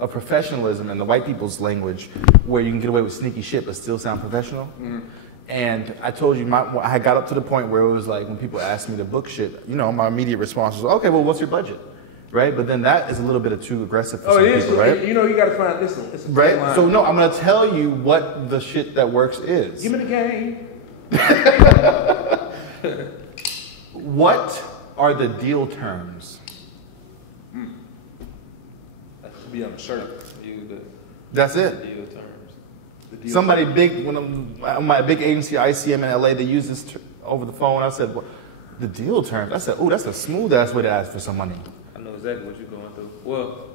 of professionalism and the white people's language, where you can get away with sneaky shit but still sound professional. And I told you, I got up to the point where it was like when people asked me to book shit, you know, my immediate response was, okay, well, what's your budget? Right? But then that is a little bit of too aggressive for some people, right? You know, you got to find this one. Right? Line. So, no, I'm going to tell you what the shit that works is. Give me the game. What are the deal terms? That should be on the shirt. That's it. Deal terms. Somebody big, when my big agency, ICM in LA, they use this over the phone. I said, well, the deal terms. I said, oh, that's a smooth ass way to ask for some money. I know exactly what you're going through. Well,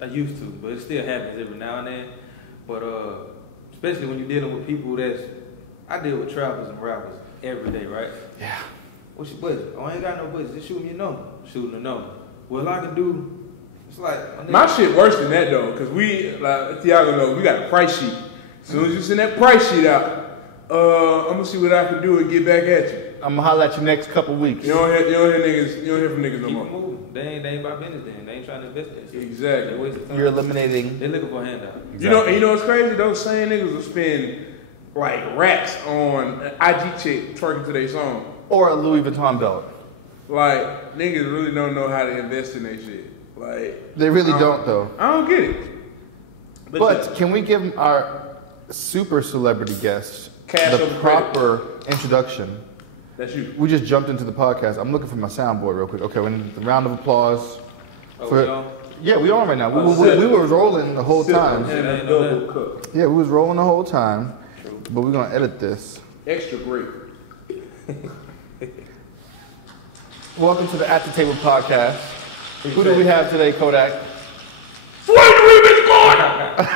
I used to, but it still happens every now and then. But especially when you're dealing with people I deal with trappers and rappers every day, right? Yeah. What's your budget? Oh, I ain't got no budget. Just shoot me a number. Shooting a number. Well, I can do. It's like my shit worse than that though, cause Tiago knows we got a price sheet. As soon as you send that price sheet out, I'm gonna see what I can do and get back at you. I'm gonna holler at you next couple weeks. You don't hear from niggas no more. Keep moving. They ain't about business then. They ain't trying to invest in shit. Exactly. You're eliminating. They're looking for a handout. Exactly. You know what's crazy? Those same niggas will spend like racks on an IG chick twerking to their song. Or a Louis Vuitton belt. Like, niggas really don't know how to invest in their shit. Like, they really don't though. I don't get it. But can we give our super celebrity guests Cash the proper introduction? That's you. We just jumped into the podcast. I'm looking for my soundboard real quick. Okay, we need a round of applause. Yeah, we on right now. We were rolling the whole time. Yeah, we was rolling the whole time. True. But we're gonna edit this. Extra great. Welcome to the At the Table podcast. Who do we have today, Kodaq? Suede is gone!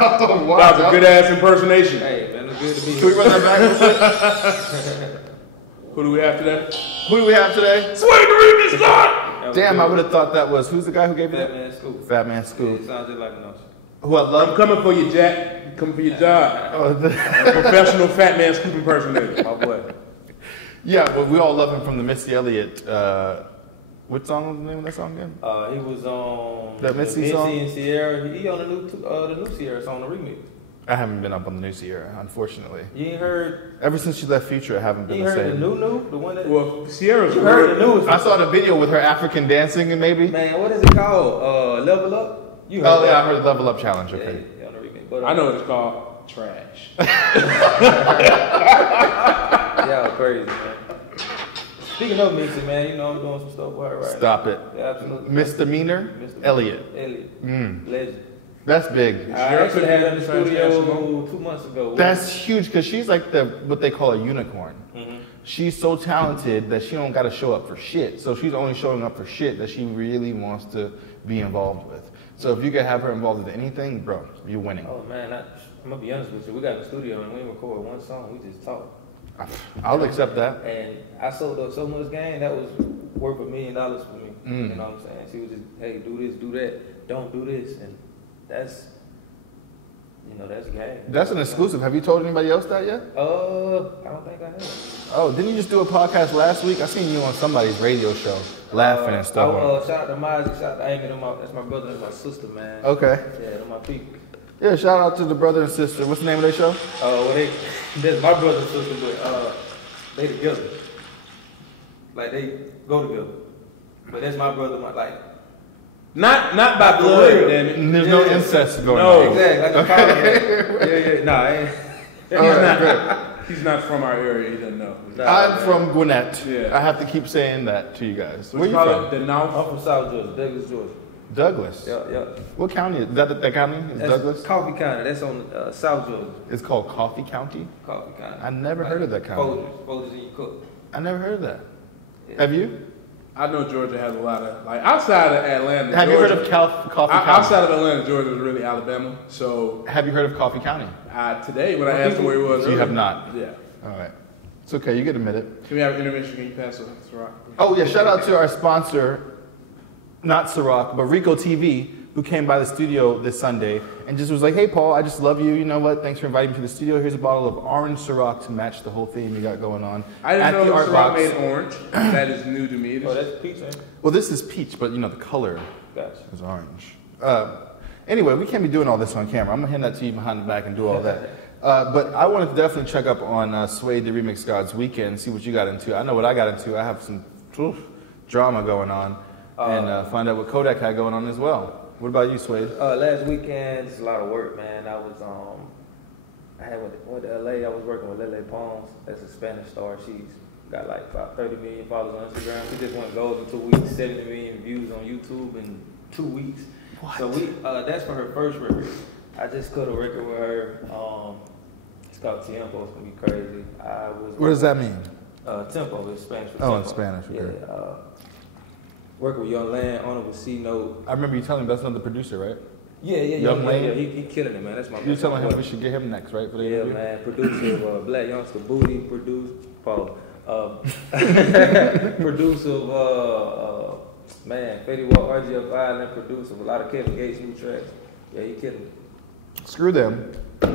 Oh, wow. That was a good ass impersonation. Hey, man, it's good to be here. Can we run that back real quick? Who do we have today? Suede is gone! Damn, I would have thought that was, who's the guy who gave you that? Fat Man Scoop. Fat Man Scoop. It sounds just like a notion. Who I love. I'm coming for you, Jack. I'm coming for your job. Professional Fat Man Scoop impersonator. My boy. Yeah, well, we all love him from the Missy Elliott. What song was the name of that song again? He was on that Missy song? and Sierra. He on the new Sierra song, the remix. I haven't been up on the new Sierra, unfortunately. You ain't heard? Ever since she left Future, I haven't been the same. You heard the new? The one that? Well, Sierra's you heard the newest. I saw the video with her African dancing, maybe. Man, what is it called? Level Up? You heard that? Yeah, I heard the Level Up Challenge, okay. Yeah, on the remix. But, I know what it's called. Trash. Yeah, crazy, man. Speaking of Missy, man, you know I'm doing some stuff with her right now. Stop it. Yeah, absolutely. Misdemeanor? Elliott. Legend. That's big. I actually had her in the studio 2 months ago. That's huge because she's like what they call a unicorn. Mm-hmm. She's so talented that she don't got to show up for shit. So she's only showing up for shit that she really wants to be involved with. So if you can have her involved with anything, bro, you're winning. Oh man, I'm gonna be honest with you. We got in the studio and we didn't record one song. We just talked. I'll accept that. And I sold her so much game that was worth $1 million for me. You know what I'm saying? She was just, hey, do this, do that, don't do this, and that's, that's game. That's an exclusive. Have you told anybody else that yet? I don't think I have. Oh, didn't you just do a podcast last week? I seen you on somebody's radio show laughing and stuff. Shout out to Mozzie, shout out to Amy. That's my brother and my sister, man. Okay. Yeah, they're my people. Yeah, shout out to the brother and sister. What's the name of their show? That's my brother and sister, but they together. Like they go together. But that's my brother, not by blood, damn it. There's no incest going on. Exactly. Like Nah, he's not from our area. He doesn't know. I'm from Gwinnett. Yeah. I have to keep saying that to you guys. Where you from? from? I'm from South Georgia, Douglas, Georgia. Douglas? Yeah. What county is that? That county is Douglas? Coffee County. That's on South Georgia. It's called Coffee County? Coffee County. I never heard of that county. Folgers in your cook. I never heard of that. Yeah. Have you? I know Georgia has a lot of, outside of Atlanta. Have you heard of Coffee County? Outside of Atlanta, Georgia is really Alabama. So. Have you heard of Coffee County? Today, when I asked him where he was. You have not? Yeah. All right. It's okay. You get a minute. Can we have an intermission? Can you pass it, Ciroc? Oh, yeah. Shout out to our sponsor, not Ciroc, but Rico TV, who came by the studio this Sunday and just was like, hey, Paul, I just love you. You know what? Thanks for inviting me to the studio. Here's a bottle of orange Ciroc to match the whole theme you got going on. I didn't know Art Ciroc Box. made orange. That is new to me. Oh, that's peach, eh? Well, this is peach, but, the color Gotcha. is orange. Anyway, we can't be doing all this on camera. I'm gonna hand that to you behind the back and do all that. But I wanted to definitely check up on Suede the Remix Gods weekend and see what you got into. I know what I got into. I have some drama going on, and find out what Kodaq had going on as well. What about you, Suede? Last weekend, it's a lot of work, man. I was went to LA. I was working with Lele Pons. That's a Spanish star. She's got like about 30 million followers on Instagram. She just went gold in 2 weeks, 70 million views on YouTube in 2 weeks. What? So that's for her first record. I just cut a record with her. It's called Tiempo. It's gonna be crazy. What does that mean? Tempo is Spanish for Oh, tempo. in Spanish. Okay. Yeah. Working with Young Land, on it with C-Note. I remember you telling me that's another producer, right? Yeah, Young Land. Land? Yeah, he killing it, man. That's my. You were telling him we should get him next, right? For the Yeah, interview? man. Producer of Black Youngster Booty. Producer of man, Fetty Wap, RGF and producer of a lot of Kevin Gates new tracks. Yeah, he killing it. Screw them.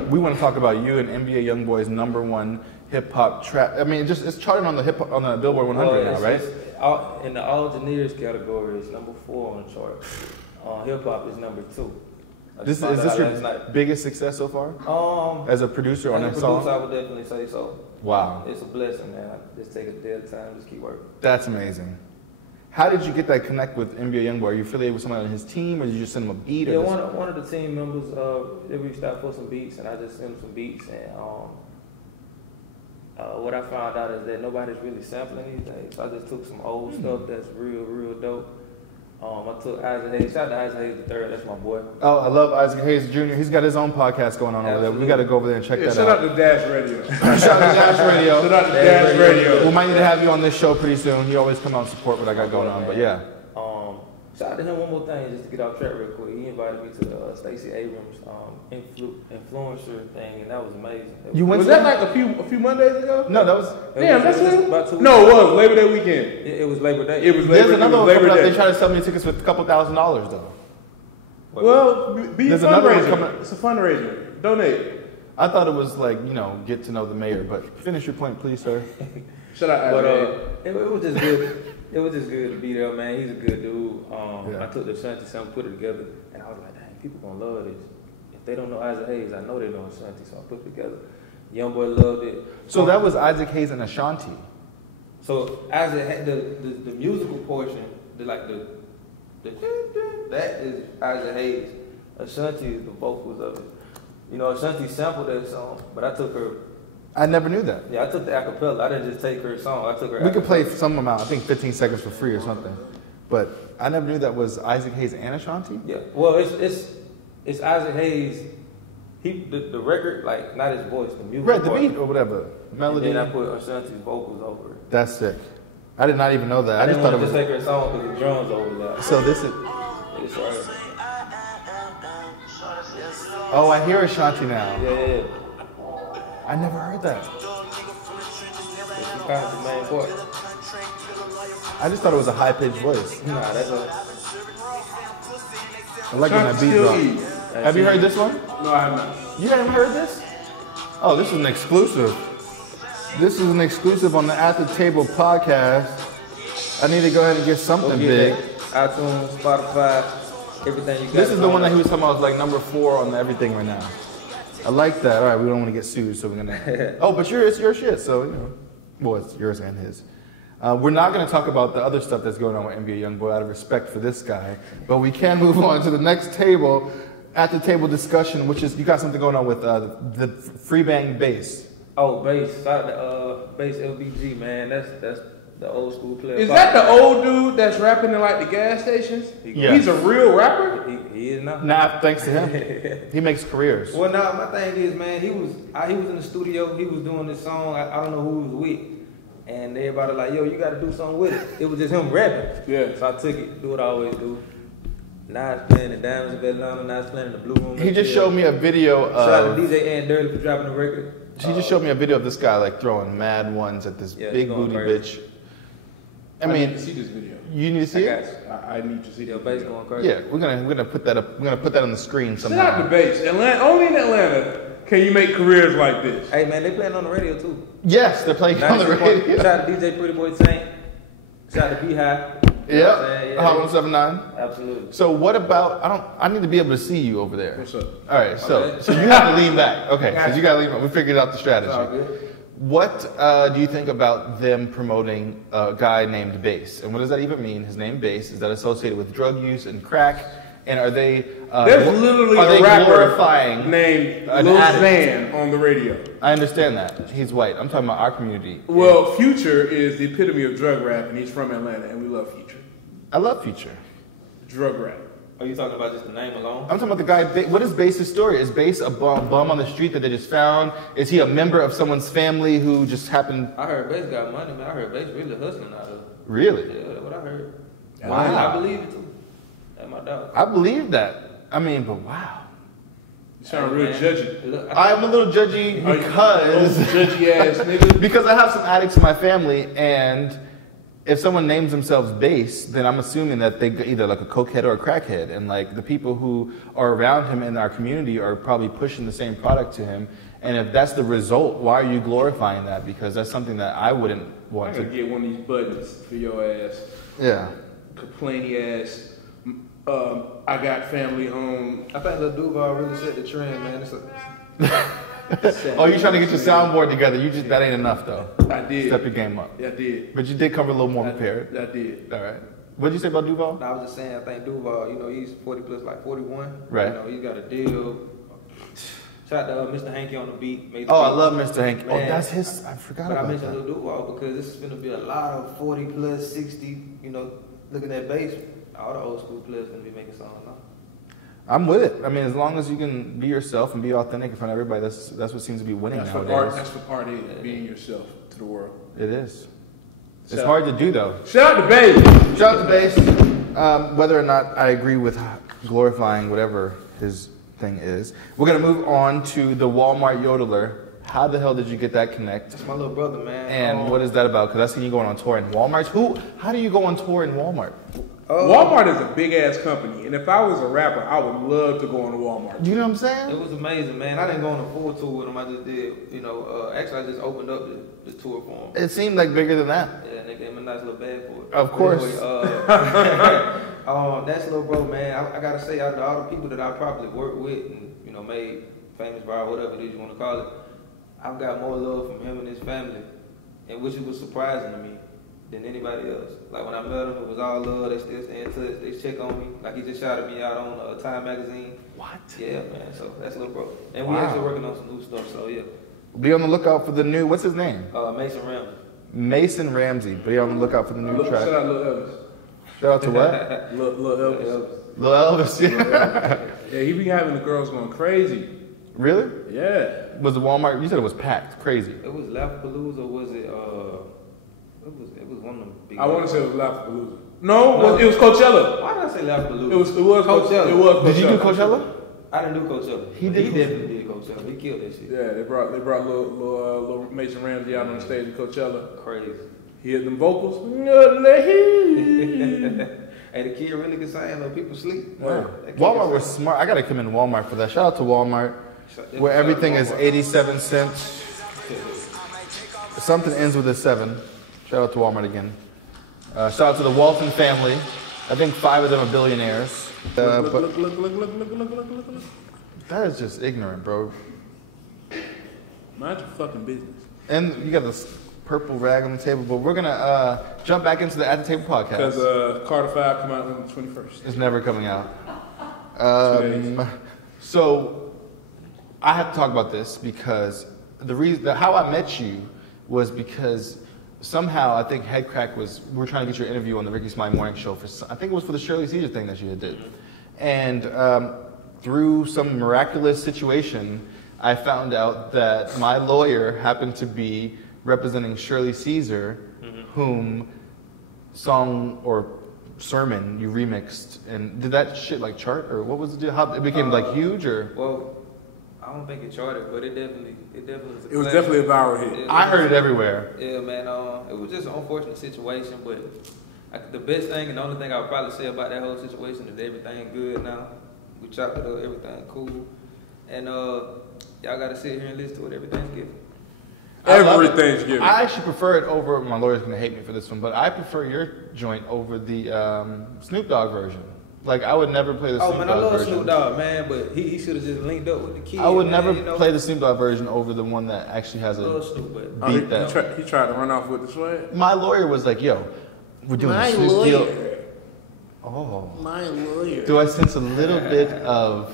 We want to talk about you and NBA YoungBoy's #1 hip hop track. I mean, it's charted on the Billboard 100 now, right? In the All Engineers category, it's number 4 on the chart. Hip hop is number 2. Is this your biggest success so far? As a producer on that song? I would definitely say so. Wow. It's a blessing, man. I just take a day at a time, just keep working. That's amazing. How did you get that connect with NBA YoungBoy? Are you affiliated with somebody on his team, or did you just send him a beat? Yeah, one of the team members, they reached out for some beats, and I just sent them some beats. And what I found out is that nobody's really sampling these days. So I just took some old stuff that's real dope. I took Isaac Hayes. Shout out to Isaac Hayes III. That's my boy. Oh, I love Isaac Hayes Jr. He's got his own podcast going on over there. We got to go over there and check that shout out. Shout out to Dash Radio. Shout out to Dash Radio. Shout out to Dash Radio. We might need to have you on this show pretty soon. You always come out and support what I got going on. But yeah. Shout out to him one more thing, just to get off track real quick. He invited me to the Stacey Abrams influencer thing, and that was amazing. Was that like a few Mondays ago? No, that was. Damn, that's it. About 2 weeks. No, it was Labor Day weekend. It was Labor Day. It was Labor. There's another one coming up. Day. They try to sell me tickets for a couple $1,000s though. Well, be a There's another one fundraiser. coming. It's a fundraiser. Donate. I thought it was like, get to know the mayor, but finish your point, please, sir. Shout out. But it was just good. It was just good to be there, man. He's a good dude. Yeah. I took the Ashanti song, put it together, and I was like, dang, people gonna love this. If they don't know Isaac Hayes, I know they know Ashanti, so I put it together. YoungBoy loved it. So that was Isaac Hayes and Ashanti. So Isaac, the musical portion, that is Isaac Hayes. Ashanti is the vocals of it. Ashanti sampled that song, but I took her. I never knew that. Yeah, I took the acapella. I didn't just take her song. I took her. We could play some amount, I think 15 seconds for free or something. But I never knew that was Isaac Hayes and Ashanti. Yeah. Well, it's Isaac Hayes. The record, like not his voice, the music. Right, the beat or whatever. Melody. And then I put Ashanti's vocals over it. That's sick. I did not even know that. I just didn't thought want it to was. just take her song because the drums overlap. So this is. It's right. Oh, I hear Ashanti now. Yeah. I never heard that. She's kind of the main part. I just thought it was a high-pitched voice. Nah, that's a. I like when that beat drops. Have you heard this one? No, I have not. You haven't heard this? Oh, this is an exclusive. This is an exclusive on the At the Table podcast. I need to go ahead and get something big. iTunes, Spotify, everything you got. This is the one that he was talking about, was like number 4 on everything right now. I like that. All right, we don't want to get sued, so we're gonna. Oh, but it's your shit, so well, it's yours and his. We're not going to talk about the other stuff that's going on with NBA YoungBoy out of respect for this guy, but we can move on to the next table, At the Table discussion, which is you got something going on with the Free Bang Bass. Oh, Bass, shout out to Bass LBG, man. That's the old school player. Is that the old dude that's rapping in like the gas stations? Yes. He's a real rapper? He is now. Nah, thanks to him. He makes careers. Well, now my thing is, man, he was in the studio. He was doing this song. I don't know who he was with, and everybody like, yo, you got to do something with it. It was just him rapping. Yeah. So I took it, do what I always do. Now it's playing in Diamonds of Atlanta. Now it's playing in the Blue Room. He just showed me a video Shout out of. to DJ and Durtty for dropping the record. He just showed me a video of this guy like throwing mad ones at this big booty bitch. I need mean, to see this video. you need to see it. I need to see Yo, this Bass video. going crazy. Yeah, we're gonna put that up. We're gonna put that on the screen Shout out somehow. to Bass. Atlanta, only in Atlanta can you make careers like this. Hey, man, they playing on the radio too. Yes, they're playing on the radio. Shout out to DJ Pretty Boy Tank. Shout out to Beehive. You know what I'm saying? Yeah, Hot 179. Absolutely. So what about, I need to be able to see you over there. What's up? All right, so Okay. you have to lean back. Okay, Gotcha. so you got to lean back. We figured out the strategy. It's all good. What do you think about them promoting a guy named Bass? And what does that even mean? His name Bass, is that associated with drug use and crack? And are they There's literally are a they rapper glorifying named an Lil addict? Xan on the radio. I understand that. He's white. I'm talking about our community. Well, Future is the epitome of drug rap, and he's from Atlanta, and we love Future. I love Future. Drug rap. Are you talking about just the name alone? I'm talking about the guy. What is Bass's story? Is Bass a bum on the street that they just found? Is he a member of someone's family who just happened? I heard Bass got money, man. I heard Bass really hustling out of it. Really? Yeah, that's what I heard. Wow. I believe it too. That's my dog. I believe that. I mean, but wow. You sound real Man, judgy. look, I'm a little judgy Are you because old judgy ass nigga. because I have some addicts in my family, and if someone names themselves Bass, then I'm assuming that they either like a cokehead or a crackhead, and like the people who are around him in our community are probably pushing the same product to him. And if that's the result, why are you glorifying that? Because that's something that I wouldn't I want gotta to. get one of these buttons for your ass. Yeah. Complainy ass. I got family home. I think Lil Duval really set the trend, man. It's a, Oh, you trying to get your soundboard together? That ain't enough though. I did. Step your game up. I did. But you did come a little more prepared. I did. All right. What did you say about Duval? I was just saying, I think Duval, you know, he's 40 plus, like 41. Right. You know, he's got a deal. Shout out to Mr. Hanky on the beat. Made the Oh, I beat. love Mr. Hank. Oh, Man. that's his. I forgot But I about mentioned that. Lil Duval because this is going to be a lot of 40 plus, 60, you know, looking at bass. All the old school players going to be making songs now. I'm with it. I mean, as long as you can be yourself and be authentic in front of everybody, that's what seems to be winning That's nowadays. what art. That's what art is. Being yourself to the world. It is. It's Shout- hard to do though. Shout out to Baby. Shout out to Bass. Whether or not I agree with glorifying whatever his thing is, we're gonna move on to the Walmart yodeler. How the hell did you get that connect? That's my little brother, man. And what is that about? Because I seen you going on tour in Walmart. How do you go on tour in Walmart? Walmart is a big ass company, and if I was a rapper, I would love to go on to Walmart. You know what I'm It saying? was amazing, man. I didn't go on a full tour with him. I just did, you know, actually I just opened up the tour for him. It seemed like bigger than that. Yeah, they gave him a nice little bag for it. Of course. Anyway, that's little bro, man. I gotta say, out of all the people that I probably worked with and, you know, made famous by whatever it is you want to call it, I've got more love from him and his family, and which was surprising to me than anybody else. Like when I met him, it was all love. They still stay in touch. They check on me. Like he just shouted me out on Time magazine. What? Yeah, man. So that's little bro, and we Wow. actually working on some new stuff. So yeah, Be on the lookout for the new. What's his name? Mason Ramsey. Mason Ramsey. Be on the lookout for the new track. Shout out Lil Elvis. Shout out to what? Lil Elvis. Lil Elvis. Yeah. Yeah, he be having the girls going crazy. Really? Yeah. Was the Walmart? You said it was packed. Crazy. It was Lollapalooza, or was it? It was one of them big. I want to say it was Lollapalooza. No, it was Coachella. Why did I say Lollapalooza? It was Coachella. It was Coachella. Did you do Coachella? I didn't do Coachella. He But did He definitely did Coachella. He killed that shit. Yeah, they brought little Mason Ramsey out on the stage at Coachella. Crazy. He hit them vocals. Hey, the kid really can sing though. People sleep. Wow. That kid Walmart can was sing. smart. I gotta commend Walmart for that. Shout out to Walmart, Shout- where shout out to everything is Walmart. 87 cents. Something ends with a 7. Shout out to Walmart again. Shout out to the Walton family. I think 5 of them are billionaires. But Look. that is just ignorant, bro. Mind your fucking business. And you got this purple rag on the table, but we're gonna jump back into the At the Table podcast. Because Carter 5 come out on the 21st. It's never coming out. So I have to talk about this because the reason how I met you was because somehow I think HeadKrack we're trying to get your interview on the Rickey Smiley Morning Show I think it was for the Shirley Caesar thing that you had did, and through some miraculous situation, I found out that my lawyer happened to be representing Shirley Caesar, whom song or sermon you remixed, and did that shit like chart, or what was the deal? How it became like huge, or Well, I don't think it charted, but it definitely was. It was definitely a viral hit. Yeah, I heard it everywhere. Yeah, man. It was just an unfortunate situation, but the best thing and the only thing I would probably say about that whole situation is everything good now. We chopped it up, everything cool, and y'all got to sit here and listen to it every Thanksgiving. Every Thanksgiving. I actually prefer it over. My lawyer's gonna hate me for this one, but I prefer your joint over the Snoop Dogg version. Like I would never play the Snoop Dogg version. Oh man, I love Snoop Dogg, man, but he should have just linked up with the kid. I would never play the Snoop Dogg version over the one that actually has a beat that. He tried to run off with the Suede. My lawyer was like, "Yo, we're doing a Snoop deal." Oh, my lawyer. Do I sense a little bit of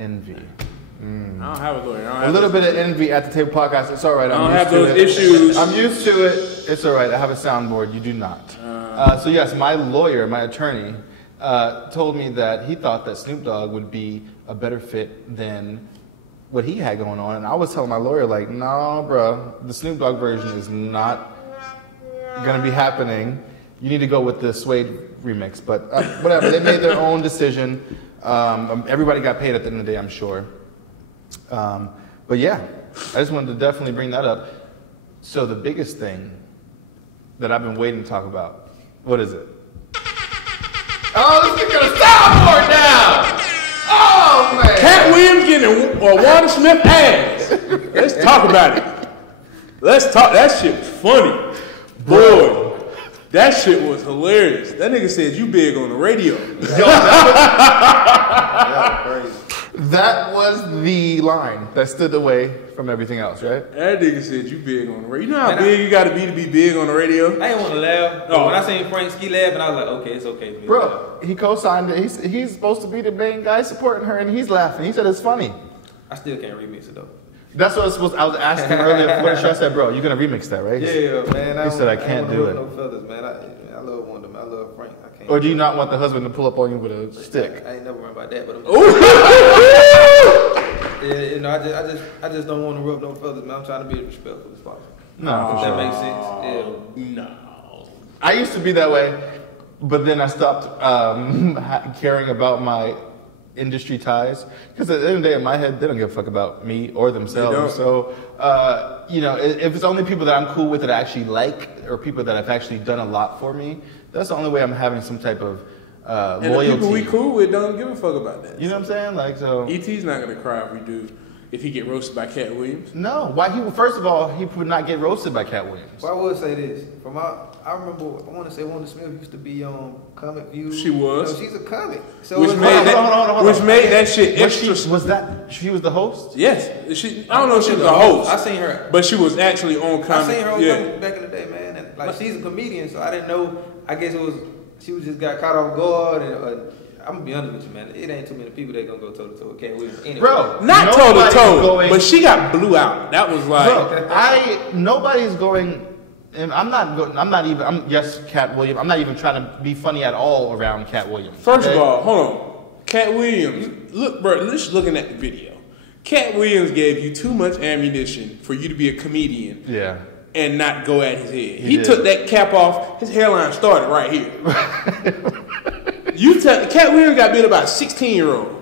envy? I don't have a lawyer. A little bit of envy at the table podcast. It's all right. I don't have those issues. I'm used to it. It's all right. I have a soundboard. You do not. So yes, my lawyer, my attorney, told me that he thought that Snoop Dogg would be a better fit than what he had going on, and I was telling my lawyer like, "Nah, bro, the Snoop Dogg version is not gonna be happening. You need to go with the Suede remix." But whatever. They made their own decision. Everybody got paid at the end of the day, I'm sure. But yeah, I just wanted to definitely bring that up. So the biggest thing that I've been waiting to talk about, what is it? Oh, let's get a soundboard now! Oh man! Katt Williams getting a Water Smith ass. Let's talk about it. Let's talk. That shit was funny, boy. That shit was hilarious. That nigga said you big on the radio. Yo, that was the line that stood away from everything else, right? That nigga said you big on the radio. You know how big you gotta be big on the radio? I didn't want to laugh. But when I seen Frank Ski laugh, and I was like, okay, it's okay. Bro, he co-signed it. He's supposed to be the main guy supporting her, and he's laughing. He said it's funny. I still can't remix it though. That's what I was asking him earlier before the show. I said, bro, you're going to remix that, right? Yeah, man. He said, I can't do it. No feathers, man. I love Wonder, man. I love Frank. I can't. Or do you not want the husband to pull up on you with a stick? I ain't never worried about that, but yeah, you know, I just don't want to rub no feathers, man. I'm trying to be as respectful as possible. No, if that makes sense. Yeah. No. I used to be that way, but then I stopped caring about my industry ties, because at the end of the day, in my head, they don't give a fuck about me or themselves. So, you know, if it's only people that I'm cool with that I actually like, or people that have actually done a lot for me, that's the only way I'm having some type of loyalty. And the people we cool with don't give a fuck about that. You know what I'm saying? Like, so E.T.'s not gonna cry if he get roasted by Katt Williams. No, why first of all, he would not get roasted by Katt Williams. Well, I would say this. I remember, I want to say Wanda Smith used to be on Comic View. She was. You know, she's a comic. So which made that shit extra. She was the host? Yes. I don't know if she was the host. I seen her. But she was actually on Comic. I seen her on Comic back in the day, man. And, like, she's a comedian, so I didn't know. I guess she just got caught off guard. And I'm going to be honest with you, man. It ain't too many people that going to go toe-to-toe with Katt Williams. Anyway. Bro, not toe-to-toe, but she got blew out. That was like... Bro, nobody's going... And yes, Katt Williams. I'm not even trying to be funny at all around Katt Williams. First of all, hold on. Katt Williams, look, bro, just looking at the video. Katt Williams gave you too much ammunition for you to be a comedian. Yeah. And not go at his head. He took that cap off, his hairline started right here. Katt Williams got bit by a 16-year-old.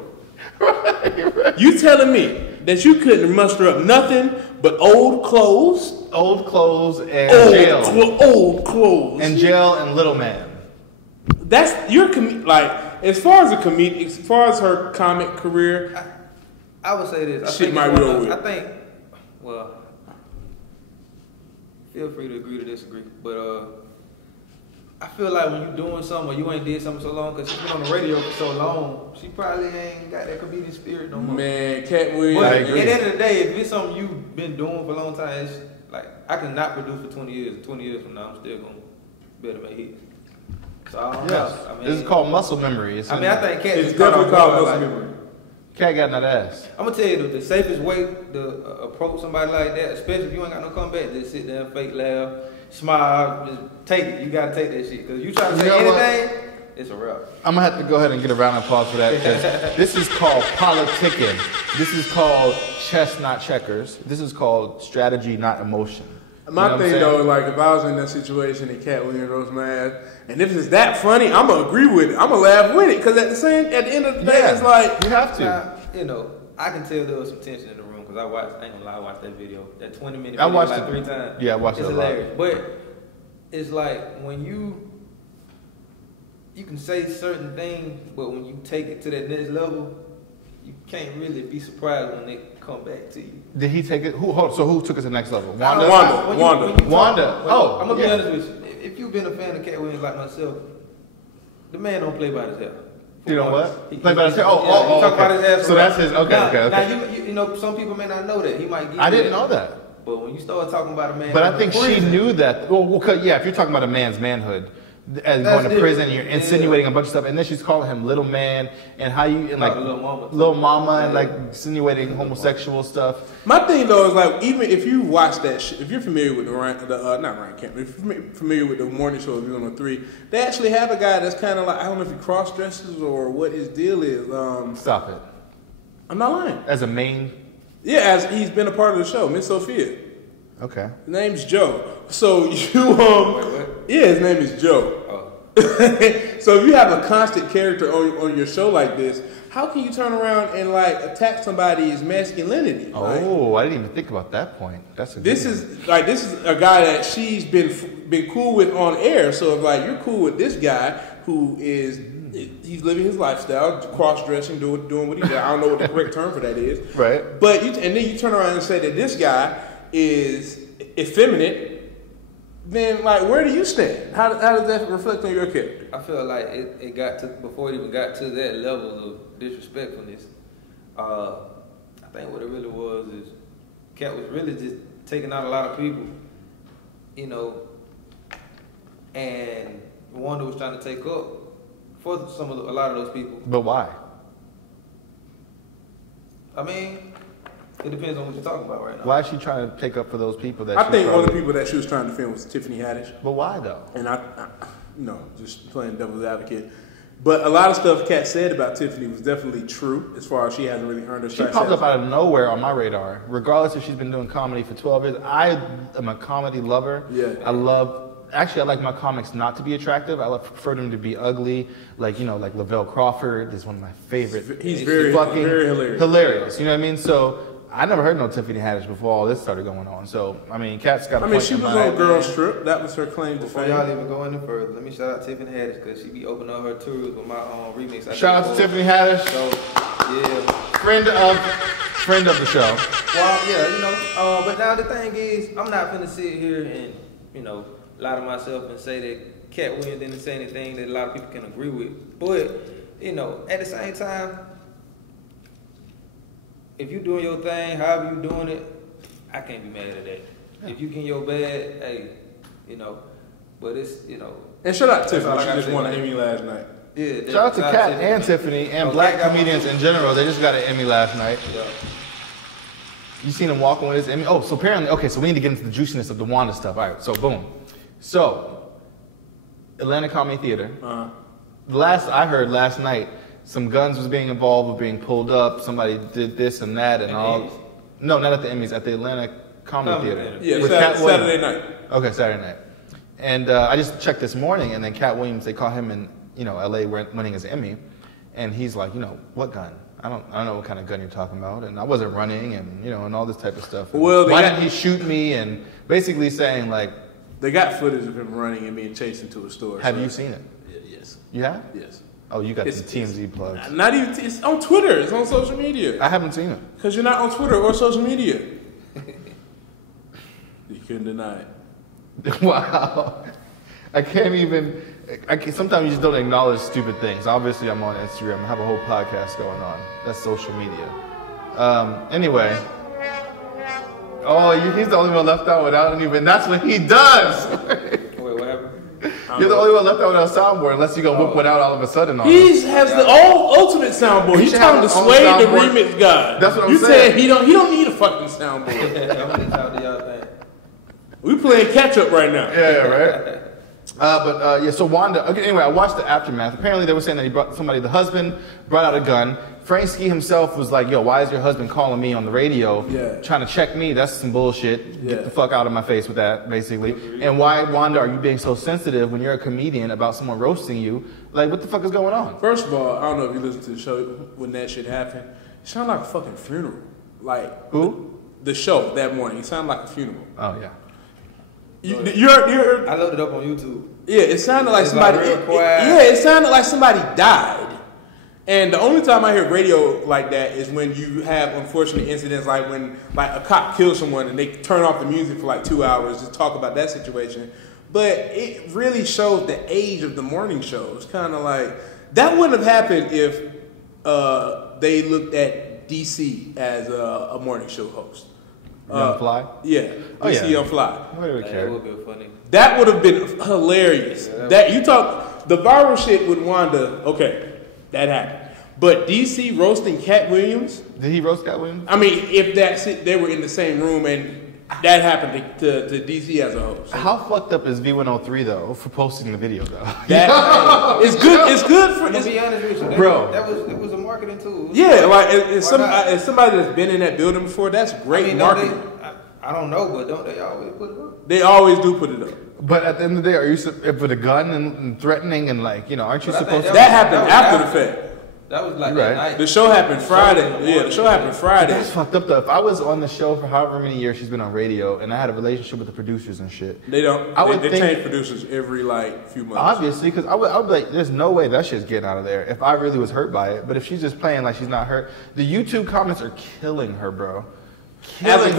Right. You telling me that you couldn't muster up nothing but old clothes? Old clothes and jail. Old clothes. And jail and little man. That's your like as far as her comic career. I would say this. Shit might be over with. I think. Well, feel free to agree to disagree, but I feel like when you're doing something or you ain't did something so long, because she's been on the radio for so long, she probably ain't got that comedian spirit no more. Man, Katt Williams. But at the end of the day, if it's something you've been doing for a long time, it's like I can not produce for 20 years. 20 years from now, I'm still gonna be able to make hits. So I don't know. I mean, this is called muscle memory. I think Katt is definitely called muscle memory. Katt got that ass. I'm gonna tell you the safest way to approach somebody like that, especially if you ain't got no comeback, just sit there and fake laugh, smile, just take it. You gotta take that shit, because you try to say anything, it's a wrap. I'm gonna have to go ahead and get a round of applause for that, because this is called politicking. This is called chess, not checkers. This is called strategy, not emotion. My thing though, like if I was in that situation and Katt Williams roast my ass, and if it's that funny, I'm gonna agree with it. I'm gonna laugh with it, because at the end of the day, it's like you have to. I can tell there was some tension in the room, because I ain't gonna lie, I watched that video, that 20-minute video I watched like 3 times. Yeah, I watched it. It's hilarious, but it's like when you can say certain things, but when you take it to that next level, you can't really be surprised when they come back to you. Did he take it? So who took it to the next level? Wanda. Oh, I'm gonna be honest with you. If you've been a fan of Katt Williams like myself, the man don't play by his hair. You know what? Play by his hair. He talk about his ass. So that's his. Okay. Now you know some people may not know that. He might. I didn't know that. But when you start talking about a man, but I think she knew that. Well, yeah. If you're talking about a man's manhood, as going to prison, you're insinuating a bunch of stuff, and then she's calling him little man, and how you and like little mama, and like insinuating homosexual stuff. My thing though is like, even if you watch that shit, if you're familiar with not Ryan Camp, if you're familiar with the morning show of on 3, they actually have a guy that's kind of like, I don't know if he cross dresses or what his deal is. Stop it. I'm not lying. As a main. Yeah, as he's been a part of the show, Miss Sophia. Okay. His name's Joe. So you yeah, his name is Joe. So if you have a constant character on your show like this, how can you turn around and like attack somebody's masculinity? Oh, I didn't even think about that point. This is a guy that she's been cool with on air. So if like you're cool with this guy who is he's living his lifestyle, cross-dressing, doing what he does. I don't know what the correct term for that is. Right. But then you turn around and say that this guy is effeminate. Then, like, where do you stand? How does that reflect on your character? I feel like it got to, before it even got to that level of disrespectfulness, I think what it really was is Katt was really just taking out a lot of people, you know, and Wanda was trying to take up for a lot of those people. But why? I mean, it depends on what you're talking about right now. Why is she trying to take up for those people that I think one of the people that she was trying to film was Tiffany Haddish. But why though? And I just playing devil's advocate. But a lot of stuff Katt said about Tiffany was definitely true, as far as she hasn't really earned her stripes. She popped up out of nowhere on my radar. Regardless if she's been doing comedy for 12 years, I am a comedy lover. Yeah. I like my comics not to be attractive. I prefer them to be ugly. Like, you know, like Lavelle Crawford is one of my favorites. He's very hilarious. Hilarious. You know what I mean? So I never heard no Tiffany Haddish before all this started going on. So, I mean, Katt's got a point. She was on Girl Strip. That was her claim to fame. Before y'all even go any further, let me shout out Tiffany Haddish because she be opening up her tours with my remix. Shout out to Tiffany Haddish. So, yeah. Friend of the show. Well, yeah, you know. But now the thing is, I'm not finna sit here and, you know, lie to myself and say that Katt Williams didn't say anything that a lot of people can agree with. But, you know, at the same time, if you doing your thing, however you doing it, I can't be mad at that. Yeah. If you getting your bag, hey, you know, but it's, you know. And shout out to Tiffany, she just won an Emmy last night. Yeah. Shout out to Katt and Tiffany and black comedians in general. They just got an Emmy last night. Yeah. You seen him walking with his Emmy? Oh, so apparently, okay, so we need to get into the juiciness of the Wanda stuff. All right, so boom. So, Atlanta Comedy Theater. The last I heard last night, some guns was being involved with being pulled up. Somebody did this and that and all. No, not at the Emmys, at the Atlanta Comedy Theater. Yeah, Saturday night. Okay, Saturday night. And I just checked this morning, and then Katt Williams, they caught him in, you know, LA winning his Emmy. And he's like, you know, what gun? I don't know what kind of gun you're talking about. And I wasn't running and, you know, and all this type of stuff. Well, why didn't he shoot me? And basically saying like, they got footage of him running and being chased into a store. Have you seen it? Yes. You have? Yes. Oh, you got the TMZ plugs. Not even, it's on Twitter. It's on social media. I haven't seen it. Because you're not on Twitter or social media. You couldn't deny it. Wow. I can't even, sometimes you just don't acknowledge stupid things. Obviously, I'm on Instagram. I have a whole podcast going on. That's social media. Anyway. Oh, he's the only one left out without even, that's what he does. Wait, what happened? You're the only one left out without a soundboard, unless you go whip one out all of a sudden on He has the ultimate soundboard. He's talking to Suede, the remix guy. That's what I'm saying. You said he don't need a fucking soundboard. I'm gonna talk to y'all thing. We playing catch up right now. Yeah, right. Yeah, so Wanda, okay, anyway, I watched the aftermath. Apparently they were saying that the husband brought out a gun. Franksky himself was like, yo, why is your husband calling me on the radio, trying to check me? That's some bullshit. Yeah. Get the fuck out of my face with that, basically. And why, Wanda, are you being so sensitive when you're a comedian about someone roasting you? Like, what the fuck is going on? First of all, I don't know if you listened to the show when that shit happened. It sounded like a fucking funeral. Like, who? The show that morning. It sounded like a funeral. Oh, yeah. I loaded it up on YouTube. Yeah, it sounded like somebody. Like real quiet. It sounded like somebody died. And the only time I hear radio like that is when you have unfortunate incidents, like when like a cop kills someone and they turn off the music for like 2 hours to talk about that situation. But it really shows the age of the morning show. It's kind of like that wouldn't have happened if they looked at DC as a morning show host. Young Fly? Yeah, DC Young Fly. Nobody would care. That would be funny. That would have been hilarious. Yeah, that you talk the viral shit with Wanda. Okay. That happened. But DC roasting Katt Williams. Did he roast Katt Williams? I mean, if they were in the same room and that happened to DC as a host. How fucked up is V103 though for posting the video though? It's good. It's good for. To be honest with you, bro. It was a marketing tool. Yeah, like as somebody that's been in that building before, that's great marketing. I don't know, but don't they always put it up? They always do put it up. But at the end of the day, are you with a gun and threatening and like aren't you supposed to? That happened after the fact. That was like right. that night. The show happened Friday. Yeah, the show happened Friday. That's fucked up though. If I was on the show for however many years she's been on radio and I had a relationship with the producers and shit, they don't. They change producers every like few months. Obviously, because I would be like, there's no way that shit's getting out of there if I really was hurt by it. But if she's just playing like she's not hurt, the YouTube comments are killing her, bro. As a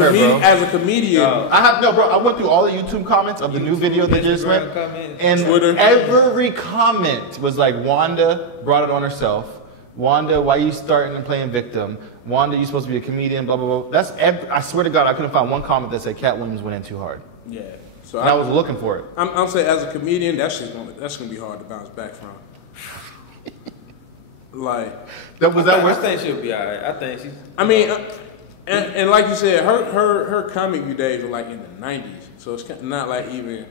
comedian, I went through all the YouTube comments of the new video that just went, and Twitter. Every comment was like, Wanda brought it on herself. Wanda, why you starting and playing victim? Wanda, you supposed to be a comedian, blah, blah, blah. I swear to God, I couldn't find one comment that said Katt Williams went in too hard. Yeah. So I was looking for it. I'm saying as a comedian, that's gonna be hard to bounce back from. Like I think she'll be alright. I think she's. I mean, and like you said, her comic view days were like in the 90s, so it's not like even.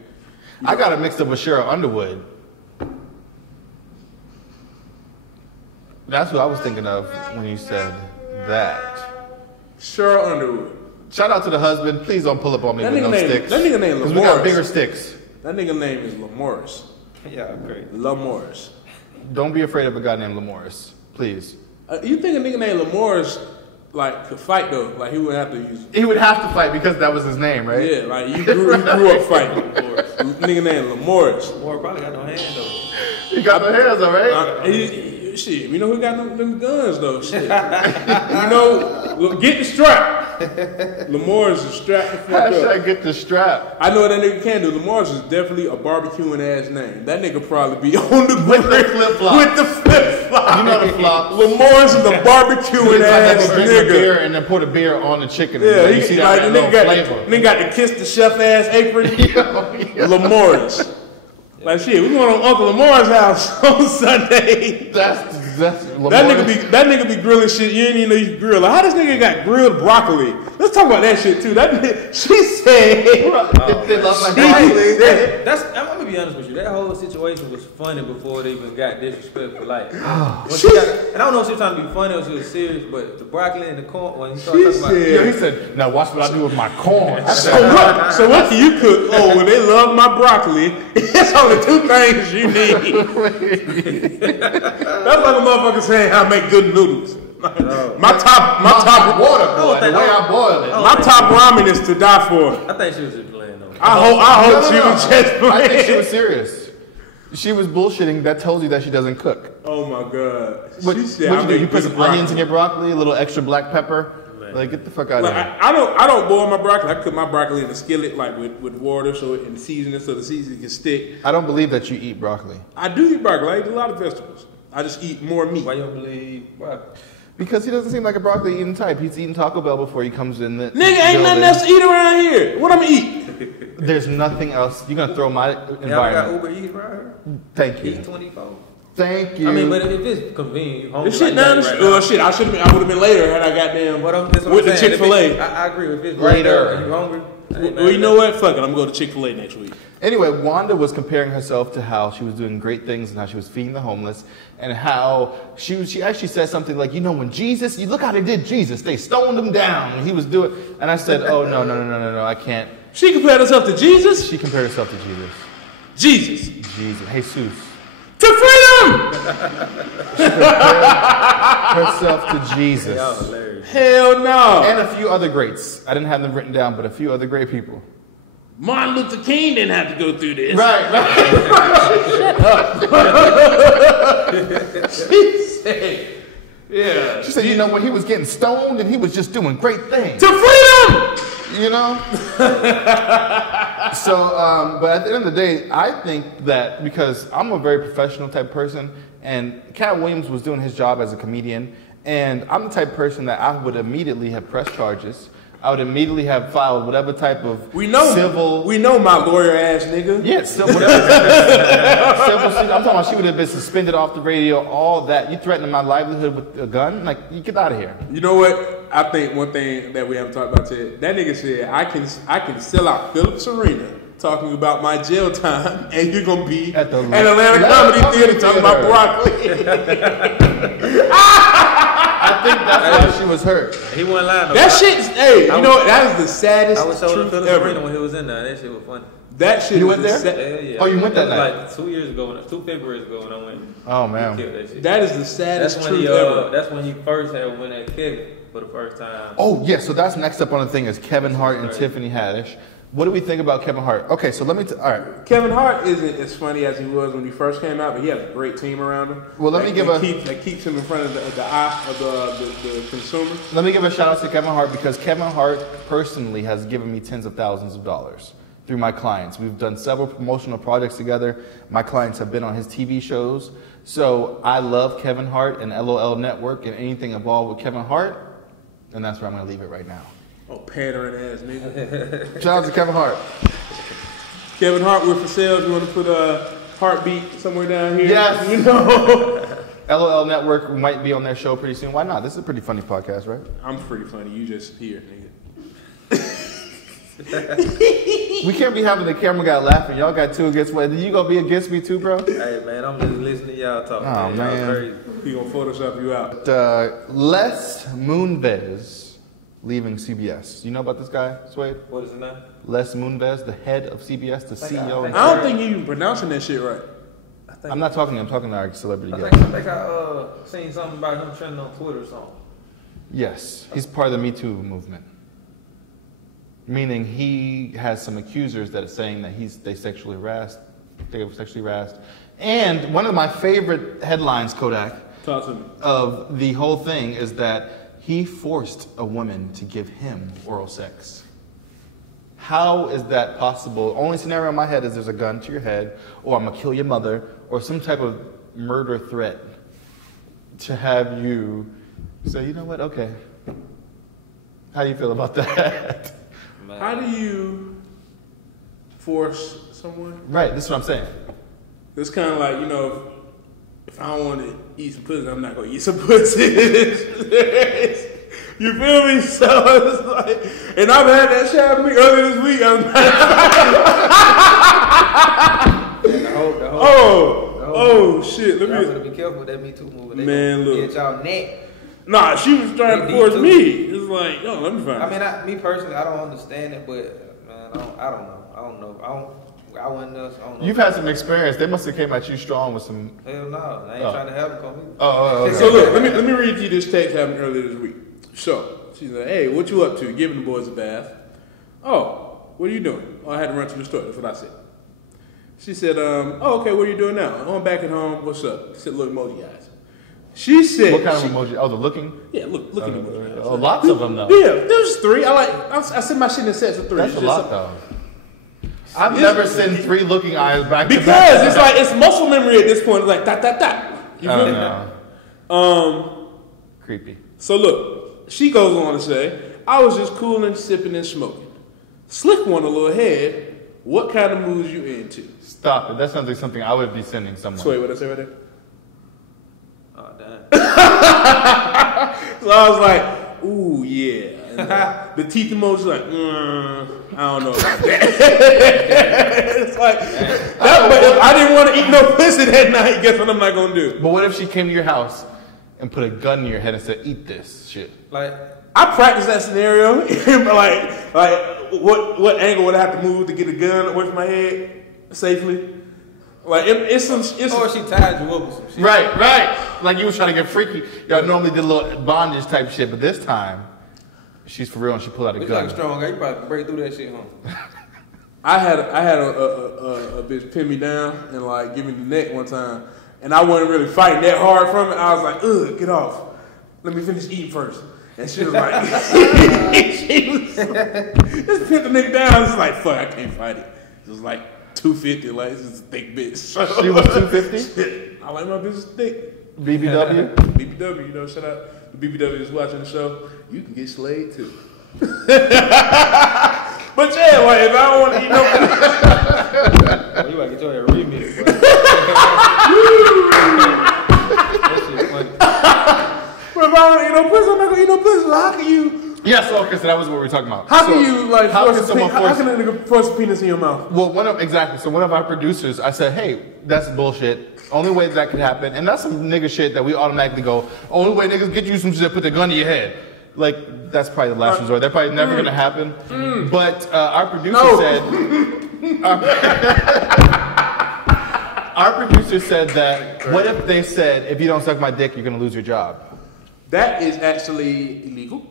I got it mixed up with Cheryl Underwood. That's what I was thinking of when you said that. Cheryl Underwood. Shout out to the husband. Please don't pull up on me with no sticks. That nigga name Lamorris. We got bigger sticks. That nigga name is Lamorris. Yeah, great. Lamorris. Don't be afraid of a guy named Lamorris. Please. You think a nigga named Lamorris like could fight though? Like he would have to use. He would have to fight because that was his name, right? Yeah, like you grew up fighting. Nigga named Lamorris. Lamorris probably got no hands though. He got no hands though, right? Shit, you know who got them guns though? Shit, get the strap. Lamorris is strapped the fuck up. Get the strap. I know what that nigga can do. Lamorris is definitely a barbecuing ass name. That nigga probably be on the with the flip flop. With the flip flop. You know the flop. Lamorris is a barbecuing ass nigga. Beer and then pour the beer on the chicken. Yeah, you see that nigga got the kiss the chef ass apron. Lamorris. Like shit, we going to Uncle Lamar's house on Sunday. That's that nigga be grilling shit. You ain't even know you can grill. Like, how this nigga got grilled broccoli? Let's talk about that shit too. She said they love my broccoli. I'm gonna be honest with you. That whole situation was funny before they even got disrespectful. Like, and I don't know if she was trying to be funny or if she was serious, but the broccoli and the corn when he started talking about, he said, "Now watch what I do with my corn." So what can you cook? Oh, when they love my broccoli, it's only two things you need. That's like a motherfucker saying I make good noodles. My top water, boy. The way I boil it. My top ramen is to die for. I think she was just playing though. I hope she was just playing. I think she was serious. She was bullshitting. That tells you that she doesn't cook. Oh my god. She said, you put some onions in your broccoli, a little extra black pepper. Like, get the fuck out of here. I don't boil my broccoli. I cook my broccoli in a skillet, like with water, and seasoning, so the seasoning can stick. I don't believe that you eat broccoli. I do eat broccoli. I eat a lot of vegetables. I just eat more meat. Why you don't believe broccoli? Because he doesn't seem like a broccoli eating type. He's eating Taco Bell before he comes in. Nigga, ain't nothing else to eat around here. What I'm gonna eat? There's nothing else. You're gonna throw my environment. Y'all got Uber Eats right here? Thank you. Eat 24. Thank you. I mean, but if it's convenient, this shit down the street. Shit, I would have been later had I got them with the Chick-fil-A. I agree with this. Later, and you hungry? Well, you know what? Fuck it. I'm going to go to Chick-fil-A next week. Anyway, Wanda was comparing herself to how she was doing great things and how she was feeding the homeless and how she actually said something like, when Jesus, you look how they did Jesus. They stoned him down. And he was doing, and I said, oh, no, I can't. She compared herself to Jesus? She compared herself to Jesus. Jesus. Jesus. To freedom! She compared herself to Jesus. Hell no. And a few other greats. I didn't have them written down, but a few other great people. Martin Luther King didn't have to go through this. Right. Shut up. said, yeah. She said, you know, when he was getting stoned and he was just doing great things. To freedom! You know? So, but at the end of the day, I think that because I'm a very professional type person, and Katt Williams was doing his job as a comedian, and I'm the type of person that I would immediately have pressed charges. I would immediately have filed whatever type of civil... We know my lawyer ass nigga. Yes, yeah, whatever. I'm talking about she would have been suspended off the radio, all that. You threatening my livelihood with a gun? Like, you get out of here. You know what? I think one thing that we haven't talked about today, that nigga said, I can sell out Phillips Arena talking about my jail time, and you're going to be at Atlanta Comedy Theater talking about broccoli. I think that's why she was hurt. He wasn't lying though. That shit is, hey, you know what? That is the saddest I was told truth Phillips ever. Arena when he was in there. That shit was funny. That shit You is went there? Yeah. Oh, you went that night? Like 2 years ago, 2 Februarys ago when I went. Oh, man. He killed that shit. That is the saddest That's when truth he, ever. That's when he first had went at Kevin for the first time. Oh, yeah, so that's next up on the thing is Kevin Hart and Tiffany Haddish. What do we think about Kevin Hart? Okay, so let me... all right. Kevin Hart isn't as funny as he was when he first came out, but he has a great team around him. Well, let me give a... That keeps him in front of the eye of the consumer. Let me give a shout out to Kevin Hart because Kevin Hart personally has given me tens of thousands of dollars through my clients. We've done several promotional projects together. My clients have been on his TV shows. So I love Kevin Hart and LOL Network and anything involved with Kevin Hart, and that's where I'm going to leave it right now. Oh, pandering ass nigga. Shout out to Kevin Hart. Kevin Hart, we're for sale. If you want to put a heartbeat somewhere down here. Yes. You know. LOL Network might be on their show pretty soon. Why not? This is a pretty funny podcast, right? I'm pretty funny. You just here, We can't be having the camera guy laughing. Y'all got two against one. You gonna be against me too, bro? Hey man, I'm just listening to y'all talk. Oh, man. Crazy. He gonna Photoshop you out. Les Moonves leaving CBS. You know about this guy, Suede? What is his name? Les Moonves, the head of CBS, the CEO. I don't think you even pronouncing that shit right. I'm not talking. I'm talking to our celebrity guy. I think I seen something about him trending on Twitter or something. Yes, he's part of the Me Too movement. Meaning he has some accusers that are saying that they sexually harassed. They were sexually harassed. And one of my favorite headlines, Kodaq, Talk to me. of the whole thing is that he forced a woman to give him oral sex. How is that possible? Only scenario in my head is there's a gun to your head, or I'm gonna kill your mother, or some type of murder threat to have you say, you know what, okay. How do you feel about that? Man. How do you force someone? Right, this is what I'm saying. It's kind of like, you know, if I don't want to eat some pussy, I'm not going to eat some pussy. You feel me? So it's like, and I've had that shit happen to me earlier this week. Oh, shit. Let Y'all me better be careful with that Me Too movie. They Man, gonna look. get y'all neck. Nah, she was trying to Me force too. me. It's like, yo, let me find I mean, me personally, I don't understand it, but man, I don't know. I wouldn't know. I don't know. You've had some experience. They must have came at you strong with some... Hell no. I ain't trying to have them come me. Okay. So look, let me read you this text happened earlier this week. So she's like, "Hey, what you up to? Giving the boys a bath." "Oh, what are you doing?" "Oh, I had to run to the store." That's what I said. She said, "Oh, okay. What are you doing now?" "Oh, I'm back at home. What's up?" Said little emoji eyes. She said, What kind of emoji? Oh, the looking? Yeah, look at emoji eyes. Oh, lots of them, though. Yeah, there's 3. I sent my shit in sets of 3. That's a lot, though. I've never sent 3 looking eyes back to back. Because it's like, it's muscle memory at this point. It's like, dot. You feel me? No. Creepy. So look, she goes on to say, "I was just cooling, sipping, and smoking. Slick one a little head. What kind of moves you into?" Stop it. That sounds like something I would be sending someone. So wait, what I say right there? Oh, damn. So I was like, "Ooh, yeah." And the teeth emoji like, I don't know about that. It's like, but if I didn't want to eat no pussy that night, guess what I'm not gonna do? But what if she came to your house and put a gun in your head and said, "Eat this shit"? Like, I practiced that scenario. like what angle would I have to move to get a gun away from my head safely? Like it's some. or she tied you up with some shit. Right. Like you was trying to get freaky. Y'all normally did a little bondage type shit, but this time, she's for real and she pulled out a But you gun. like a strong guy, you probably break through that shit, huh? I had a bitch pin me down and like give me the neck one time, and I wasn't really fighting that hard from it. I was like, ugh, get off. Let me finish eating first. And she was like, just put the nigga down. I was like, fuck, I can't fight it. It was like 250, like, this is a thick bitch. She was 250? I like my business thick. BBW? BBW, you know, shout out to BBW that's watching the show. You can get slayed too. But yeah, like, if I don't want to eat no Well, you gotta get your remix, bro. That shit funny. But if I don't want to eat no pussy, I'm not going to eat no pussy. So how can you... Yeah, so okay, so that was what we were talking about. How can you, like, how can a nigga force a penis in your mouth? Well, one of our producers, I said, hey, that's bullshit. Only way that could happen, and that's some nigga shit that we automatically go, only way niggas get you some shit, put the gun to your head. Like, that's probably the last resort. That's probably never gonna happen. But our producer said, our producer said that, what if they said, if you don't suck my dick, you're gonna lose your job? That is actually illegal.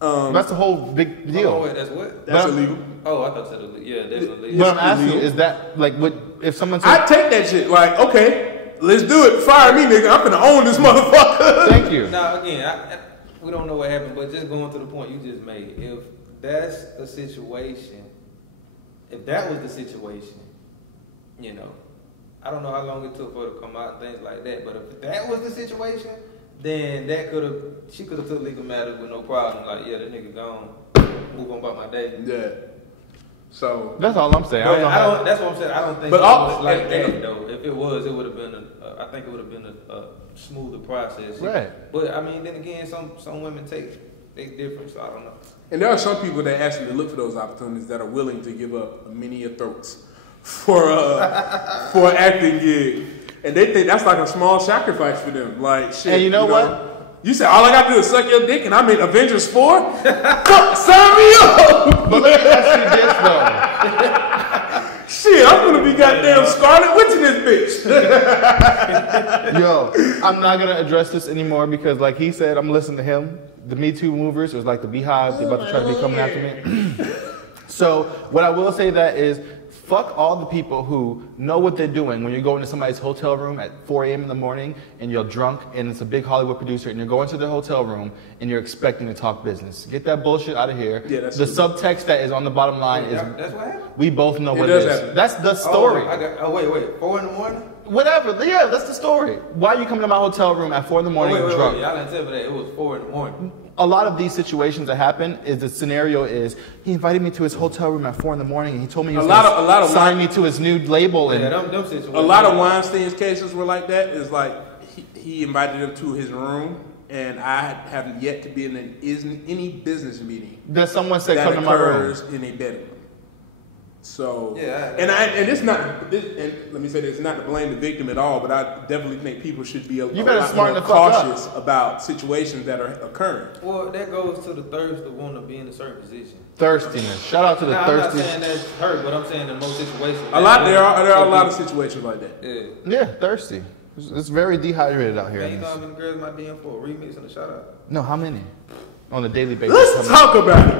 That's the whole big deal. Oh, wait, that's what? That's illegal. Oh, I thought you said illegal. Yeah, that's illegal. But I'm asking you, is that, like, what, if someone said... I take that shit, like, okay, let's do it. Fire me, nigga. I'm finna own this motherfucker. Thank you. Now, again, we don't know what happened, but just going to the point you just made, if that's a situation, if that was the situation, you know, I don't know how long it took for her to come out and things like that, but if that was the situation, then she could have took legal matters with no problem. Like, yeah, the nigga gone, move on about my day. Yeah. So that's all I'm saying. That's what I'm saying. I don't think but it was like that though. If it was, it would have been I think it would have been a smoother process. Right. But I mean, then again, some women they different, so I don't know. And there are some people that actually look for those opportunities that are willing to give up many a throats for an acting gig, and they think that's like a small sacrifice for them. Like shit. And you know what? You said all I gotta do is suck your dick, and I'm in Avengers 4. Fuck, sign me up. But let me ask you this though. Shit, I'm gonna be goddamn Scarlet Witch in this bitch. Yo, I'm not gonna address this anymore because, like he said, I'm listening to him. The Me Too movers was like the Beehive. They're about to try to be coming after me. So what I will say that is, fuck all the people who know what they're doing when you're going to somebody's hotel room at 4 a.m. in the morning and you're drunk and it's a big Hollywood producer and you're going to the hotel room and you're expecting to talk business. Get that bullshit out of here. Yeah, that's the true. subtext that is on the bottom line is That's what happened? we both know what does it is. happen. That's the story. Wait, 4 in the morning? Whatever. Yeah, that's the story. Why are you coming to my hotel room at 4 in the morning drunk? Wait, y'all didn't tell me that. It was 4 in the morning. A lot of these situations that happen is the scenario is he invited me to his hotel room at 4 in the morning and he told me he was going to sign me to his new label. And them situations. A lot of Weinstein's cases were like that. It's like he invited them to his room, and I haven't yet to be in any business meeting that someone said that come to my room in a bedroom. So yeah, and it's not. And let me say this: not to blame the victim at all, but I definitely think people should be a lot more cautious about situations that are occurring. Well, that goes to the thirst of wanting to be in a certain position. Thirstiness. Shout out to the thirsty. I'm not saying that's her, but I'm saying in most situations. There are a lot of situations like that. Yeah, thirsty. It's very dehydrated out here. Man, you know how many girls might DM for a remix and a shout out? No, how many? On a daily basis. Let's talk about it.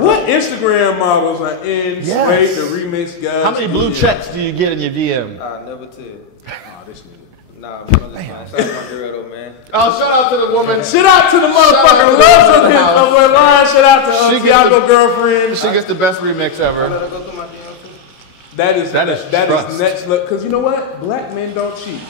What Instagram models are in Suede, the remix guys? How many blue checks do you get in your DM? I never tell. Oh, this nigga. Nah, man, I'm just fine. Shout out to my girl though, man. Oh, shout out to the woman. Shout out to the motherfucker who loves of her line. Shout out to Tiago girlfriend. She gets the best remix I ever. let her go through my DM too. That is trust. next look. Because you know what? Black men don't cheat.